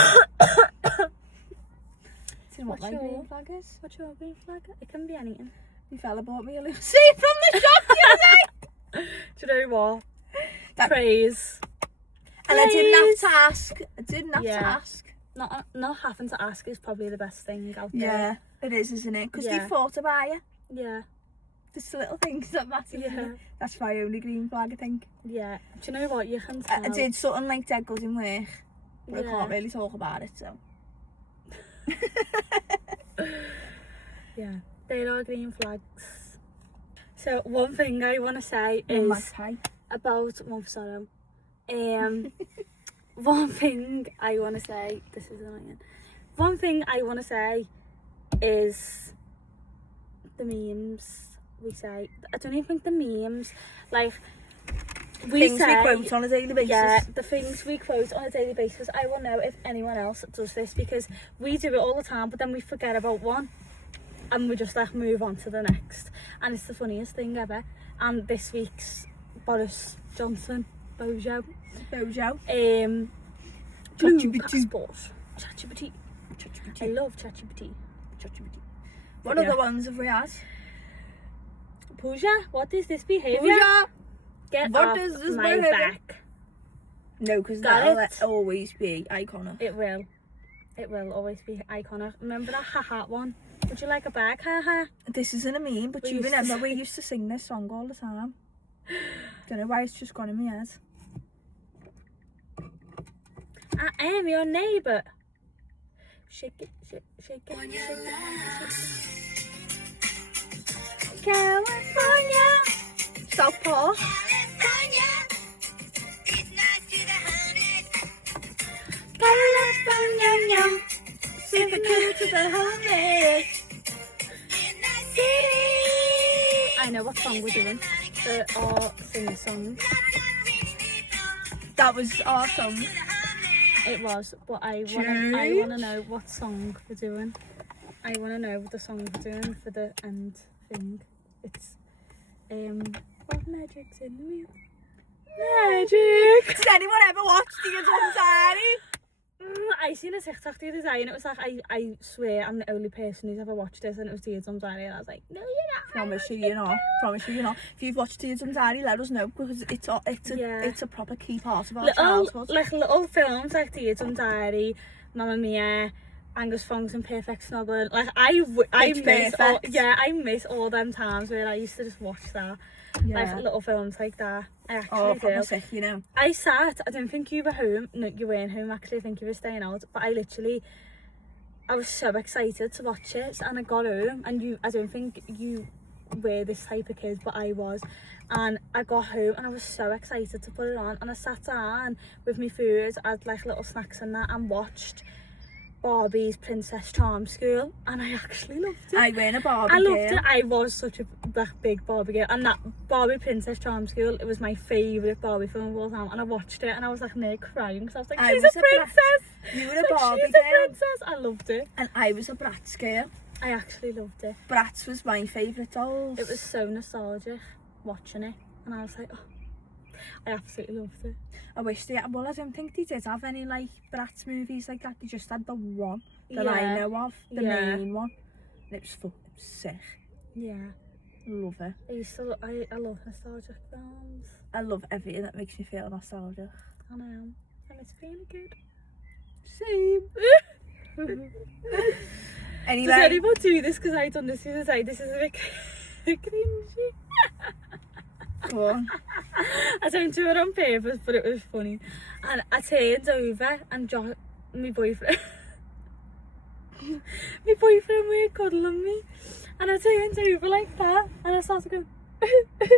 you know what my green flag is? What's your green flag? It can be anything. My fella bought me a little seat from the shop the other day. Do you know what? Praise. And I didn't have to ask. I didn't have to ask. Not having to ask is probably the best thing out there. Yeah, it is, isn't it? Because they thought about you. Yeah. Just the little things that matter. Yeah. That's my only green flag, I think. Yeah. Do you know what? You can tell. I did something like dead good in work, but I can't really talk about it, so. Yeah. They are green flags. So one thing I want to say is about sorrow. One thing I want to say, this is annoying. One thing I want to say is the memes we say. I don't even think the memes, like things we quote on a daily basis. Yeah, the things we quote on a daily basis. I will know if anyone else does this because we do it all the time, but then we forget about one and we just like move on to the next. And it's the funniest thing ever. And this week's Boris Johnson, Bojo. ChatGPT. I love ChatGPT. What other ones have we had? Pooja, what is this behaviour? Pooja, Get what off is this my behaviour? back. No, because Got that'll always be iconic. It will. It will always be iconic. Remember that ha-ha one? Would you like a bag? Ha-ha. This isn't a meme, but you remember we used to sing this song all the time. Don't know why it's just gone in my head. I am your neighbour. Shake it, shake it, shake it, shake it. California. Southpaw. California. Super cool to the homeless. I know what song we're doing. Our sing song. That was our song. It was, but I wanna know what song we're doing. I wanna know the song we're doing for the end thing. It's what magic's in the wheel? Magic. Did anyone ever watch Hiya Goss? I seen a TikTok the other day and it was like I swear I'm the only person who's ever watched this, and it was Hiya Goss, and I was like, no you're not. Promise you you're not. Promise you you're not. If you've watched Hiya Goss, let us know, because it's a proper key part of our childhood. Like little films like Hiya Goss, Mamma Mia, Angus Thongs and Perfect Snogging. Like I miss all, Perfect. yeah, I miss all them times where I used to just watch that. Yeah. Like little films like that. I Oh, actually proper do. sick, you know. I didn't think you were home. No, you weren't home actually. I think you were staying out. But I was so excited to watch it, and I got home, and I don't think you were this type of kid, but I was. And I got home, and I was so excited to put it on, and I sat down with my food, I had like little snacks and that, and watched Barbie's Princess Charm School, and I actually loved it. I were in a Barbie I loved girl. it. I was such a big Barbie girl, and that Barbie Princess Charm School, it was my favourite Barbie film of all time, and I watched it and I was like near crying because I was like, I she's was a a brat. princess. You were a Like, Barbie she's girl. a princess. I loved it. And I was a Bratz girl. I actually loved it. Bratz was my favourite dolls. It was so nostalgic watching it, and I was like, oh, I absolutely loved it. I wish they had, well, I don't think they did have any like Bratz movies like that. They just had the one that I Yeah. know of, the Yeah. main one. And it was sick. Yeah. Love it. I love nostalgic films. I love everything that makes me feel nostalgic. I know, and it's really good. Same. Anyway, Does anyone do this? Because I done this the other day. This is a bit cringy. go on. I don't do it on purpose, but it was funny. And I turned over and my boyfriend, were cuddling me, and I turned over like that, and I started going, and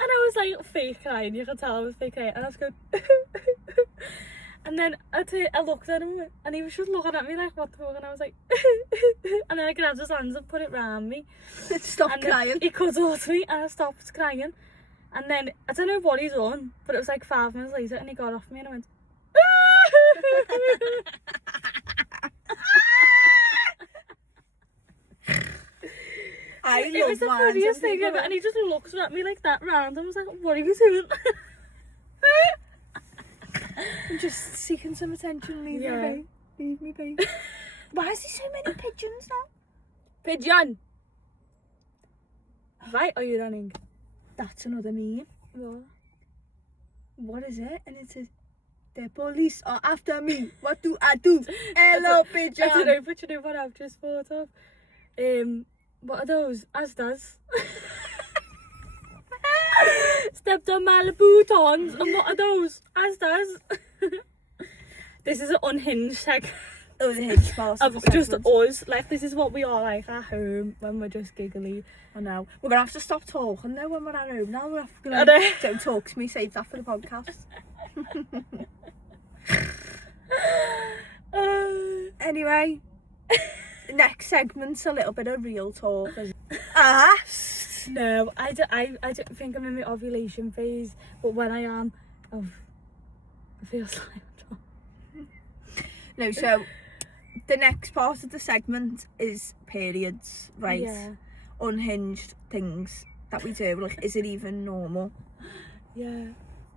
I was like fake crying. You could tell I was fake crying, and I was going, and then I looked at him, and he was just looking at me like, what the fuck? And I was like, and then I grabbed his hands and put it round me. Stop And then crying. he cuddled me, and I stopped crying. And then I don't know what he's on, but it was like 5 minutes later, and he got off me, and I went. It was the funniest thing ever, and he just looked at me like that round, and was like, "What are you doing?" I'm just seeking some attention. Leave Yeah. me be. Leave me be. Why is there so many pigeons now? Pigeon. Right, are you running? That's another meme. What? What is it? And it says, the police are after me. What do I do? Hello, pigeon. I don't know, but you know what I've just thought of? What are those? Asdas. Stepped on Malibu tongs, and what are those? Asdas. This is an unhinged segment. Oh, the hinge part of Of the just segment. us. Like, this is what we are like at home when we're just giggly. I know. We're going to have to stop talking though when we're at home now. We're I going know. to don't talk to me, save that for the podcast. Anyway, next segment's a little bit of real talk. Asked. No, I don't think I'm in my ovulation phase, but when I am, oh, it feels like I'm No, so the next part of the segment is periods, right? Yeah. Unhinged things that we do. Like, is it even normal? Yeah.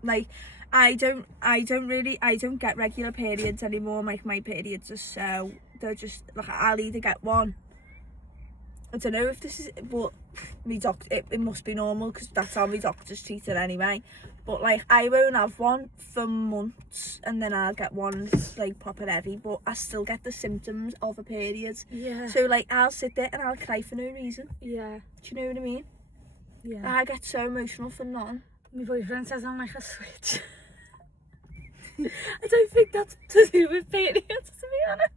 Like, I don't get regular periods anymore. Like, my periods are they're just like, I'll either get one. I don't know if this is, but me it must be normal because that's how my doctors treat it anyway. But like, I won't have one for months, and then I'll get one that's like proper heavy, but I still get the symptoms of a period. Yeah. So like, I'll sit there and I'll cry for no reason. Yeah. Do you know what I mean? Yeah. I get so emotional for nothing. My boyfriend says I'm like a switch. I don't think that's to do with periods, to be honest.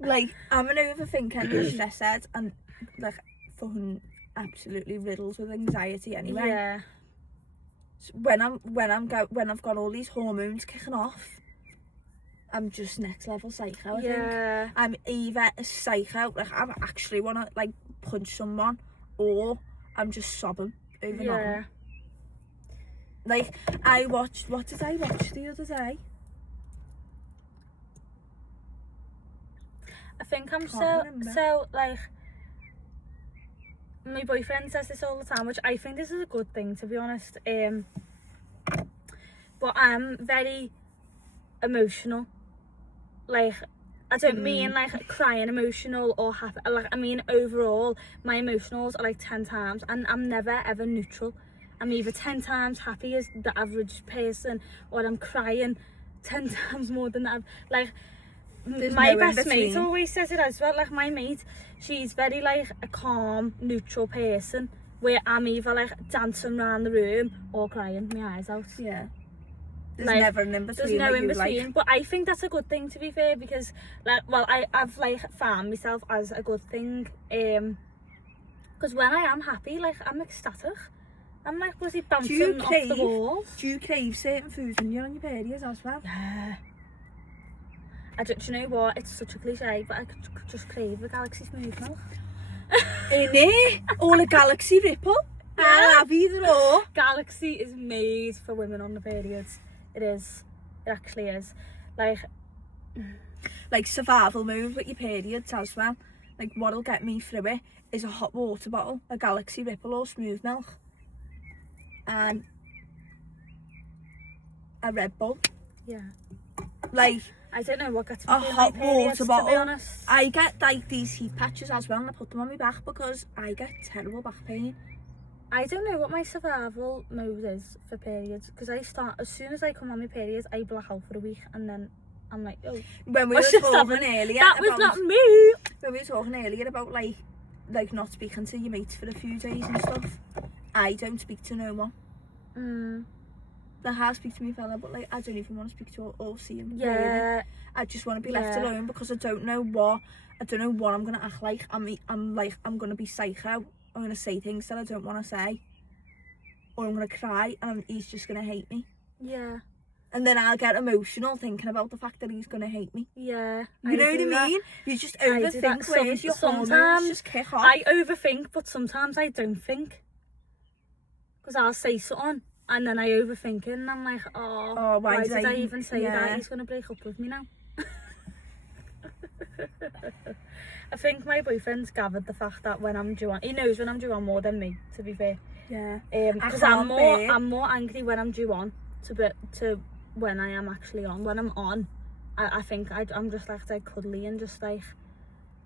Like, I'm an overthinker and a stress head, and like fucking absolutely riddles with anxiety anyway. Yeah. So when I've got all these hormones kicking off, I'm just next level psycho. I think Yeah. I'm either a psycho, like I actually want to like punch someone, or I'm just sobbing over Yeah. nothing. Like, what did I watch the other day? I think I'm Can't remember. so like, my boyfriend says this all the time, which I think this is a good thing, to be honest. But I'm very emotional. Like, I don't mean like crying emotional or happy. Like, I mean overall, my emotionals are like 10 times, and I'm never ever neutral. I'm either 10 times happy as the average person, or I'm crying 10 times more than that. Like, There's my no in best mate between. always says it as well. Like, my mate, she's very like a calm, neutral person, where I'm either like dancing around the room or crying my eyes out. Yeah. There's Like, never an in between. There's no like in you between, like. but I think that's a good thing, to be fair, because like, well, I've like found myself as a good thing, because when I am happy, like, I'm ecstatic. I'm like, was he bouncing off the walls? Do you crave certain foods when you're on your periods as well? Yeah. Do you know what? It's such a cliche, but I could just crave a Galaxy smooth milk. Innit? Or a Galaxy Ripple? I'll have either or. Galaxy is made for women on the periods. It is. It actually is. Like survival mode with your periods as well. Like what'll get me through it is a hot water bottle, a Galaxy Ripple or smooth milk, and a Red Bull. Yeah. Like I don't know what gets me a through hot my periods, water to be bottle. honest. I get like these heat patches as well, and I put them on my back because I get terrible back pain. I don't know what my survival mode is for periods, because I start, as soon as I come on my periods, I black out for a week, and then I'm like, oh, When we what's were just talking happened? earlier That was about, not me. when we were talking earlier about like not speaking to your mates for a few days and stuff, I don't speak to no one. Like I speak to my fella, but like I don't even want to speak to or see him. Really. Yeah. I just want to be left Yeah. alone because I don't know what I'm gonna act like. I'm gonna be psycho. I'm gonna say things that I don't want to say, or I'm gonna cry and he's just gonna hate me. Yeah. And then I'll get emotional thinking about the fact that he's gonna hate me. Yeah. You know what I mean? You just I do that. overthink, whereas your hormones Sometimes just kick off. I overthink, but sometimes I don't think. Because I'll say something and then I overthink it and I'm like, oh why did I even say that? He's going to break up with me now. I think my boyfriend's gathered the fact that when I'm due on, he knows when I'm due on more than me, to be fair. Yeah. Because I'm more angry when I'm due on to when I am actually on. When I'm on, I think I'm just like cuddly and just like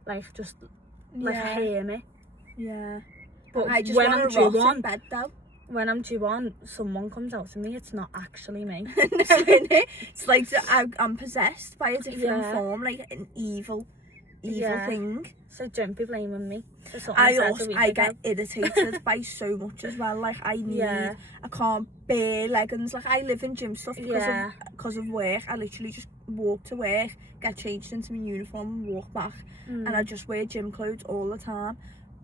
hear me. Yeah. But I just when want I'm to due rot on, in bed though. when I'm due on, someone comes out to me. It's not actually me. No, innit? It's like I'm possessed by a different Yeah. form, like an evil Yeah. thing. So don't be blaming me for something I said a week I ago. get irritated by so much as well. Like I can't bear leggings. Like I live in gym stuff because of work. I literally just walk to work, get changed into my uniform and walk back. And I just wear gym clothes all the time.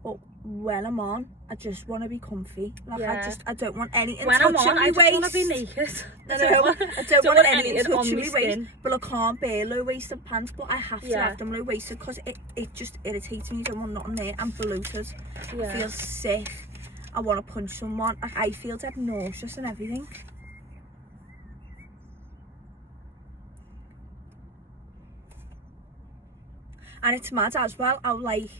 But when I'm on, I just want to be comfy. Like I don't want anything When I'm touching on, my I just waist. want to be naked. I don't want anything on touching my my waist, skin. but I can't bear low-waisted pants, but I have to Yeah. have them low-waisted because it just irritates me. I don't want nothing there. I'm bloated. I Yeah. feel sick. I want to punch someone. I feel dead nauseous and everything. And it's mad as well how like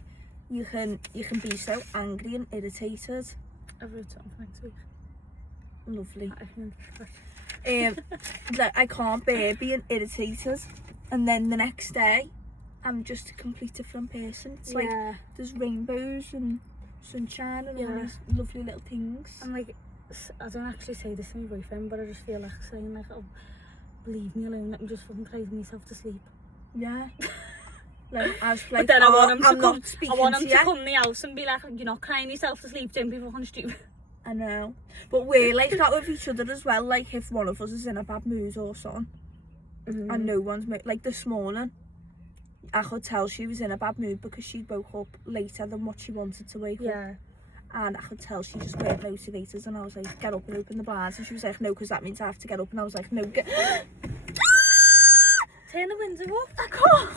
you can be so angry and irritated. I've wrote something for next week. Lovely. I can Like I can't bear being irritated, and then the next day I'm just a complete different person. It's like there's rainbows and sunshine and all these lovely little things. I'm like, I don't actually say this to my boyfriend, but I just feel like saying like, oh, leave me alone, let me just fucking cry myself to sleep. Yeah. Like I was like, But then I want him I'm to not come. speaking I want him to to you. come in the house and be like, you're not crying yourself to sleep, don't be fucking stupid. I know, but we're like that with each other as well. Like if one of us is in a bad mood or something, and no one's like this morning, I could tell she was in a bad mood because she woke up later than what she wanted to wake up. And I could tell she just weren't motivated, and I was like, get up and open the blinds, and she was like, no, because that means I have to get up, and I was like, no, Turn the window off. I can't.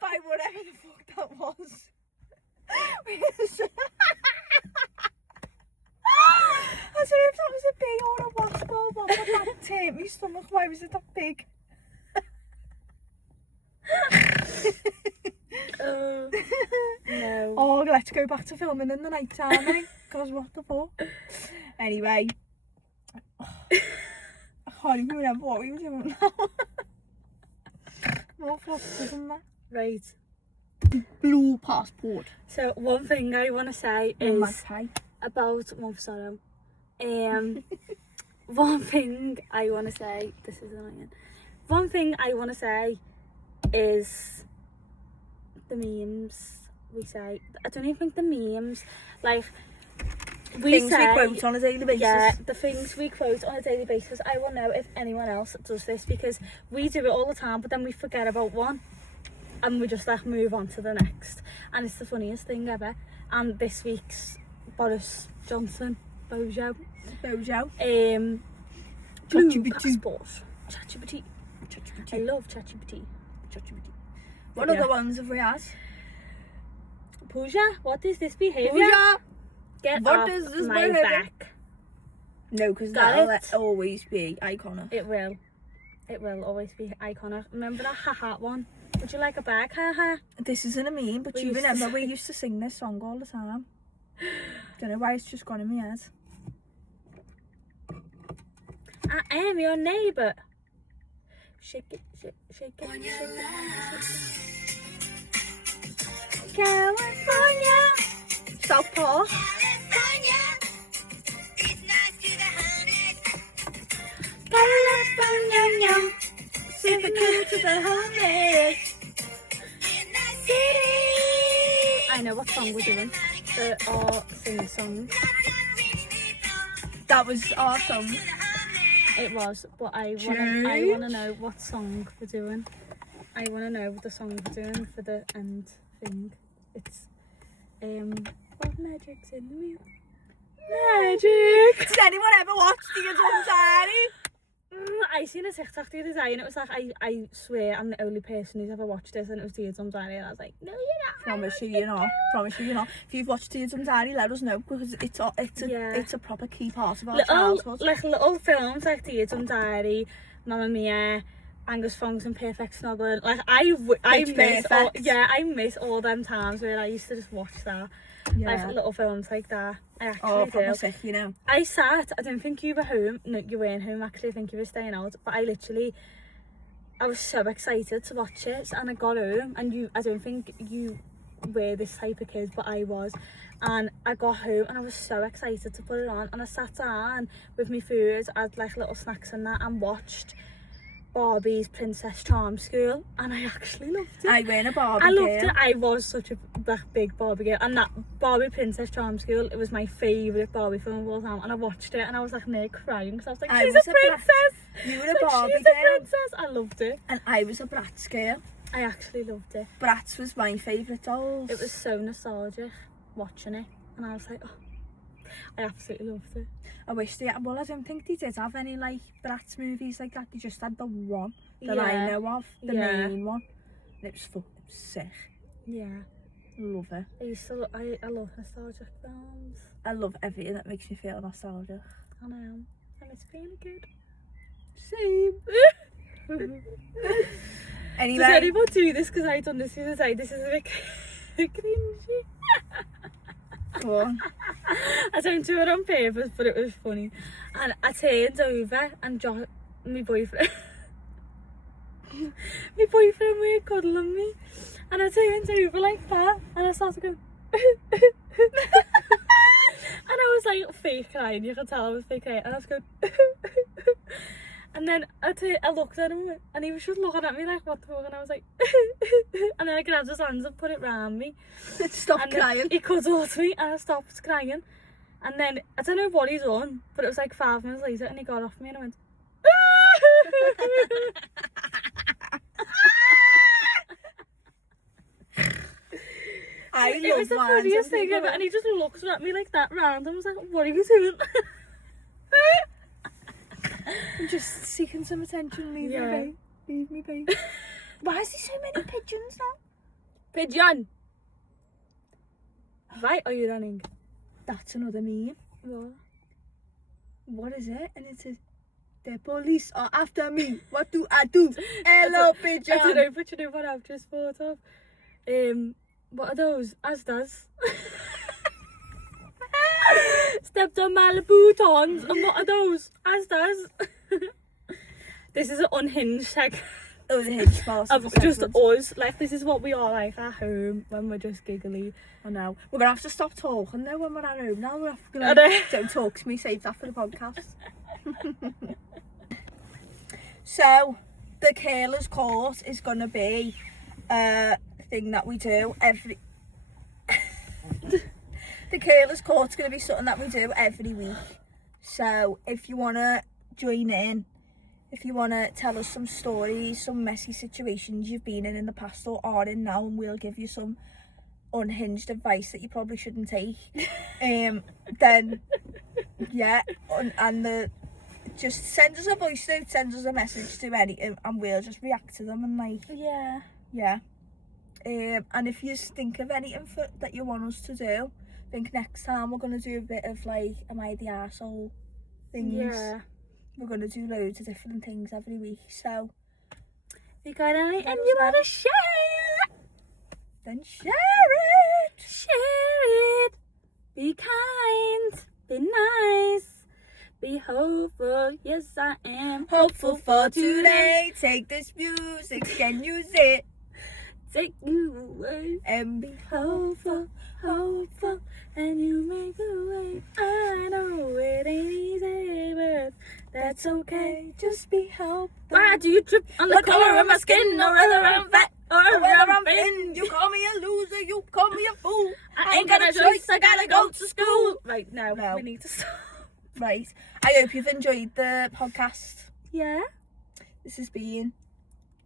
By whatever the fuck that was. I don't know if that was a bee or a wasp or what, but that hurt my stomach. Why was it that big? No. Oh, let's go back to filming in the night time, eh? Because what the fuck? Anyway. I can't even remember what we were doing now. What fuck isn't that? Right. Blue passport. So one thing I want to say is Magpie. about sorrow. One thing I want to say. This is annoying. One thing I want to say is the memes we say. I don't even think the memes like we Things say. we quote on a daily basis. Yeah, the things we quote on a daily basis. I will know if anyone else does this because we do it all the time, but then we forget about one and we just like move on to the next. And it's the funniest thing ever. And this week's Boris Johnson, Bojo. Bojo. Blue ChatGPT. passport. ChatGPT. I love ChatGPT. What Yeah. other ones have we had? Pooja, what is this behaviour? Pooja! Get What off is this my behaviour? back. No, because Got that'll it? always be iconic. It will. It will always be iconic. Remember that ha-ha one? Would you like a bag? Ha-ha. This isn't a meme, but We you used to remember say- we used to sing this song all the time. Don't know why it's just gone in my head. I am your neighbour. Shake it, shake it, shake it, shake it. California. Southpaw. California. Sing the cue to the homeless. I know what song we're doing. Our sing song. That was our song. It was, but I wanna know what song we're doing. I wanna know the song we're doing for the end thing. It's what magic's in the wheel? Magic. Did anyone ever watch Dear Tom Diary? I seen a TikTok the other day and it was like I swear I'm the only person who's ever watched this and it was Dear Tom Diary and I was like, no, you're not. Promise you, you're not. Promise you, you're not. If you've watched Dear Tom Diary, let us know because it's a proper key part of our childhood. Little films like Dear Tom Diary, Mamma Mia, Angus Thongs and Perfect Snuggling. Like I miss all, Perfect. I miss all them times where I used to just watch that. Like little films like that. I actually proper do. sick, you know. I didn't think you were home. No, you weren't home actually. I think you were staying out. But I was so excited to watch it, and I got home, and I don't think you were this type of kid, but I was. And I got home, and I was so excited to put it on, and I sat down with my food, I had like little snacks and that, and watched Barbie's Princess Charm School, and I actually loved it. I went a Barbie I loved girl. it. I was such a big Barbie girl, and that Barbie Princess Charm School, it was my favourite Barbie film of all time. And I watched it, and I was like near crying because I was like, I she's was a a brat. princess. You were a Like, Barbie she's a girl. princess. I loved it. And I was a Bratz girl. I actually loved it. Bratz was my favourite dolls. It was so nostalgic watching it, and I was like, oh, I absolutely loved it. I wish they had, well, I don't think they did have any like Bratz movies like that. They just had the one that I Yeah. know of, the Yeah. main one. And it was sick. Yeah. Love it. I love nostalgic films. I love everything that makes me feel nostalgic. I know, and it's really good. Same. Anyway, Does anyone do this? Because I done this the other day. This is a bit cringy. go on. I don't do it on purpose, but it was funny. And I turned over and my boyfriend, were cuddling me, and I turned over like that, and I started going, and I was like fake crying. You could tell I was fake crying, and I was going, and then I looked at him, and he was just looking at me like, what the fuck? And I was like, and then I grabbed his hands and put it round me. Stop And then crying. he cuddled me and I stopped crying. And then, I don't know what he's on, but it was like 5 minutes later and he got off me and I went, it was the funniest thing ever. And he just looked at me like that round and was like, what are you doing? I'm just seeking some attention. Leave Yeah. me be. Leave me be. Why is there so many pigeons now? Pigeon! Why are you running? That's another meme. What? What is it? And it says, the police are after me. What do I do? Hello, pigeon. I don't know, but you know what I've just thought of? What are those? Asdas. Stepped on my Louboutins, and what are those? Asdas. This is an unhinged segment. Oh, the hinge part Of just us. Like, this is what we are like at home when we're just giggly. I know. We're going to have to stop talking now when we're at home. Now we're I going know. to... Don't talk to me, save that for the podcast. So, the curler's court is going to be a thing that we do every... The curler's court's going to be something that we do every week. So, if you want to join in, if you want to tell us some stories, some messy situations you've been in the past or are in now, and we'll give you some unhinged advice that you probably shouldn't take, then yeah, just send us a voice note, send us a message to anything, and we'll just react to them and like, yeah. And if you think of anything that you want us to do, I think next time we're going to do a bit of like, am I the arsehole things. Yeah. We're going to do loads of different things every week, so If you got anything you want to share, then share it! share it. Be kind, be nice, be hopeful. Yes, I am Hopeful for today, take this music and use it, Take you away and be hopeful, hopeful, and you make a way. I know it ain't easy, but that's okay. just be helpful. Why do you trip on the color of my skin, or whether I'm fat or Whether whether I'm thin? thin, you call me a loser, you call me a fool. I ain't got a choice, I gotta go to school. Right, now No. we need to stop. Right, I hope you've enjoyed the podcast. Yeah, This has been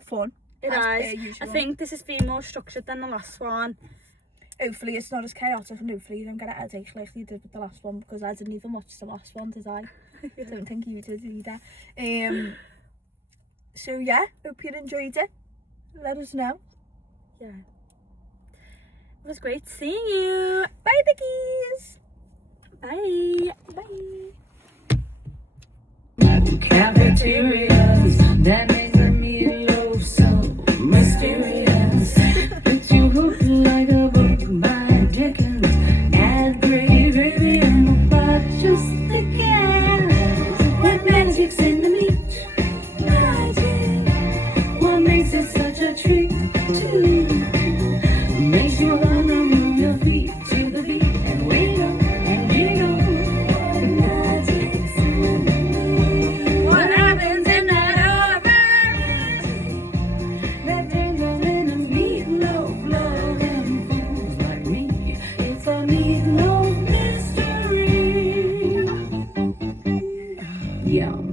fun. it as per has. I usual. think this has been more structured than the last one. Hopefully it's not as chaotic, and hopefully you don't get a headache like you did with the last one, because I didn't even watch the last one, did I? I don't think you did either. So yeah, hope you enjoyed it. Let us know. Yeah. It was great seeing you. Bye, Biggies! Bye. Bye. Cafeterias that make the meatloaf so mysterious. But you hooked like a book by Dickens. Add gravy in the pot, just the gas. What magic's in the meat? Magic. What makes it such a treat to makes you wanna move your feet to the beat and wiggle and giggle. Magic's in the meat. What happens in that oven? That turns them into meatloaf, loving fools like me. It's a meatloaf mystery. Yum.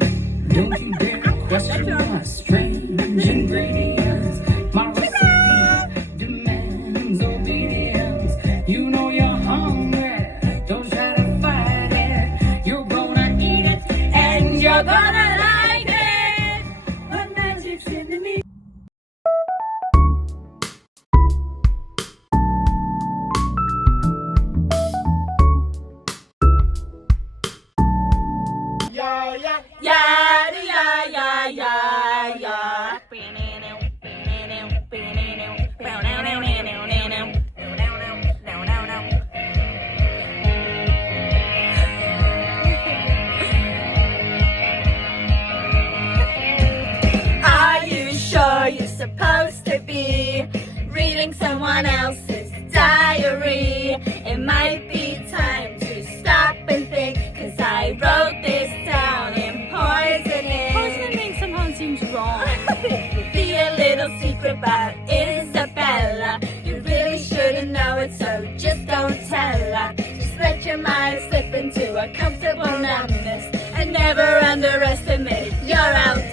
Don't you dare question my strange ingredients. My recipe demands obedience. You know you're hungry. Don't try to fight it. You're gonna eat it and you're gonna like it. What magic's in the meat? Are you sure you're supposed to be reading someone else's diary? It might be time to stop and think, 'cause I wrote this down in poisoning. Poisoning sometimes seems wrong. Be a little secret about Isabella. You really shouldn't know it, so just don't tell her. Just let your mind slip into a comfortable numbness, and never underestimate your outcome.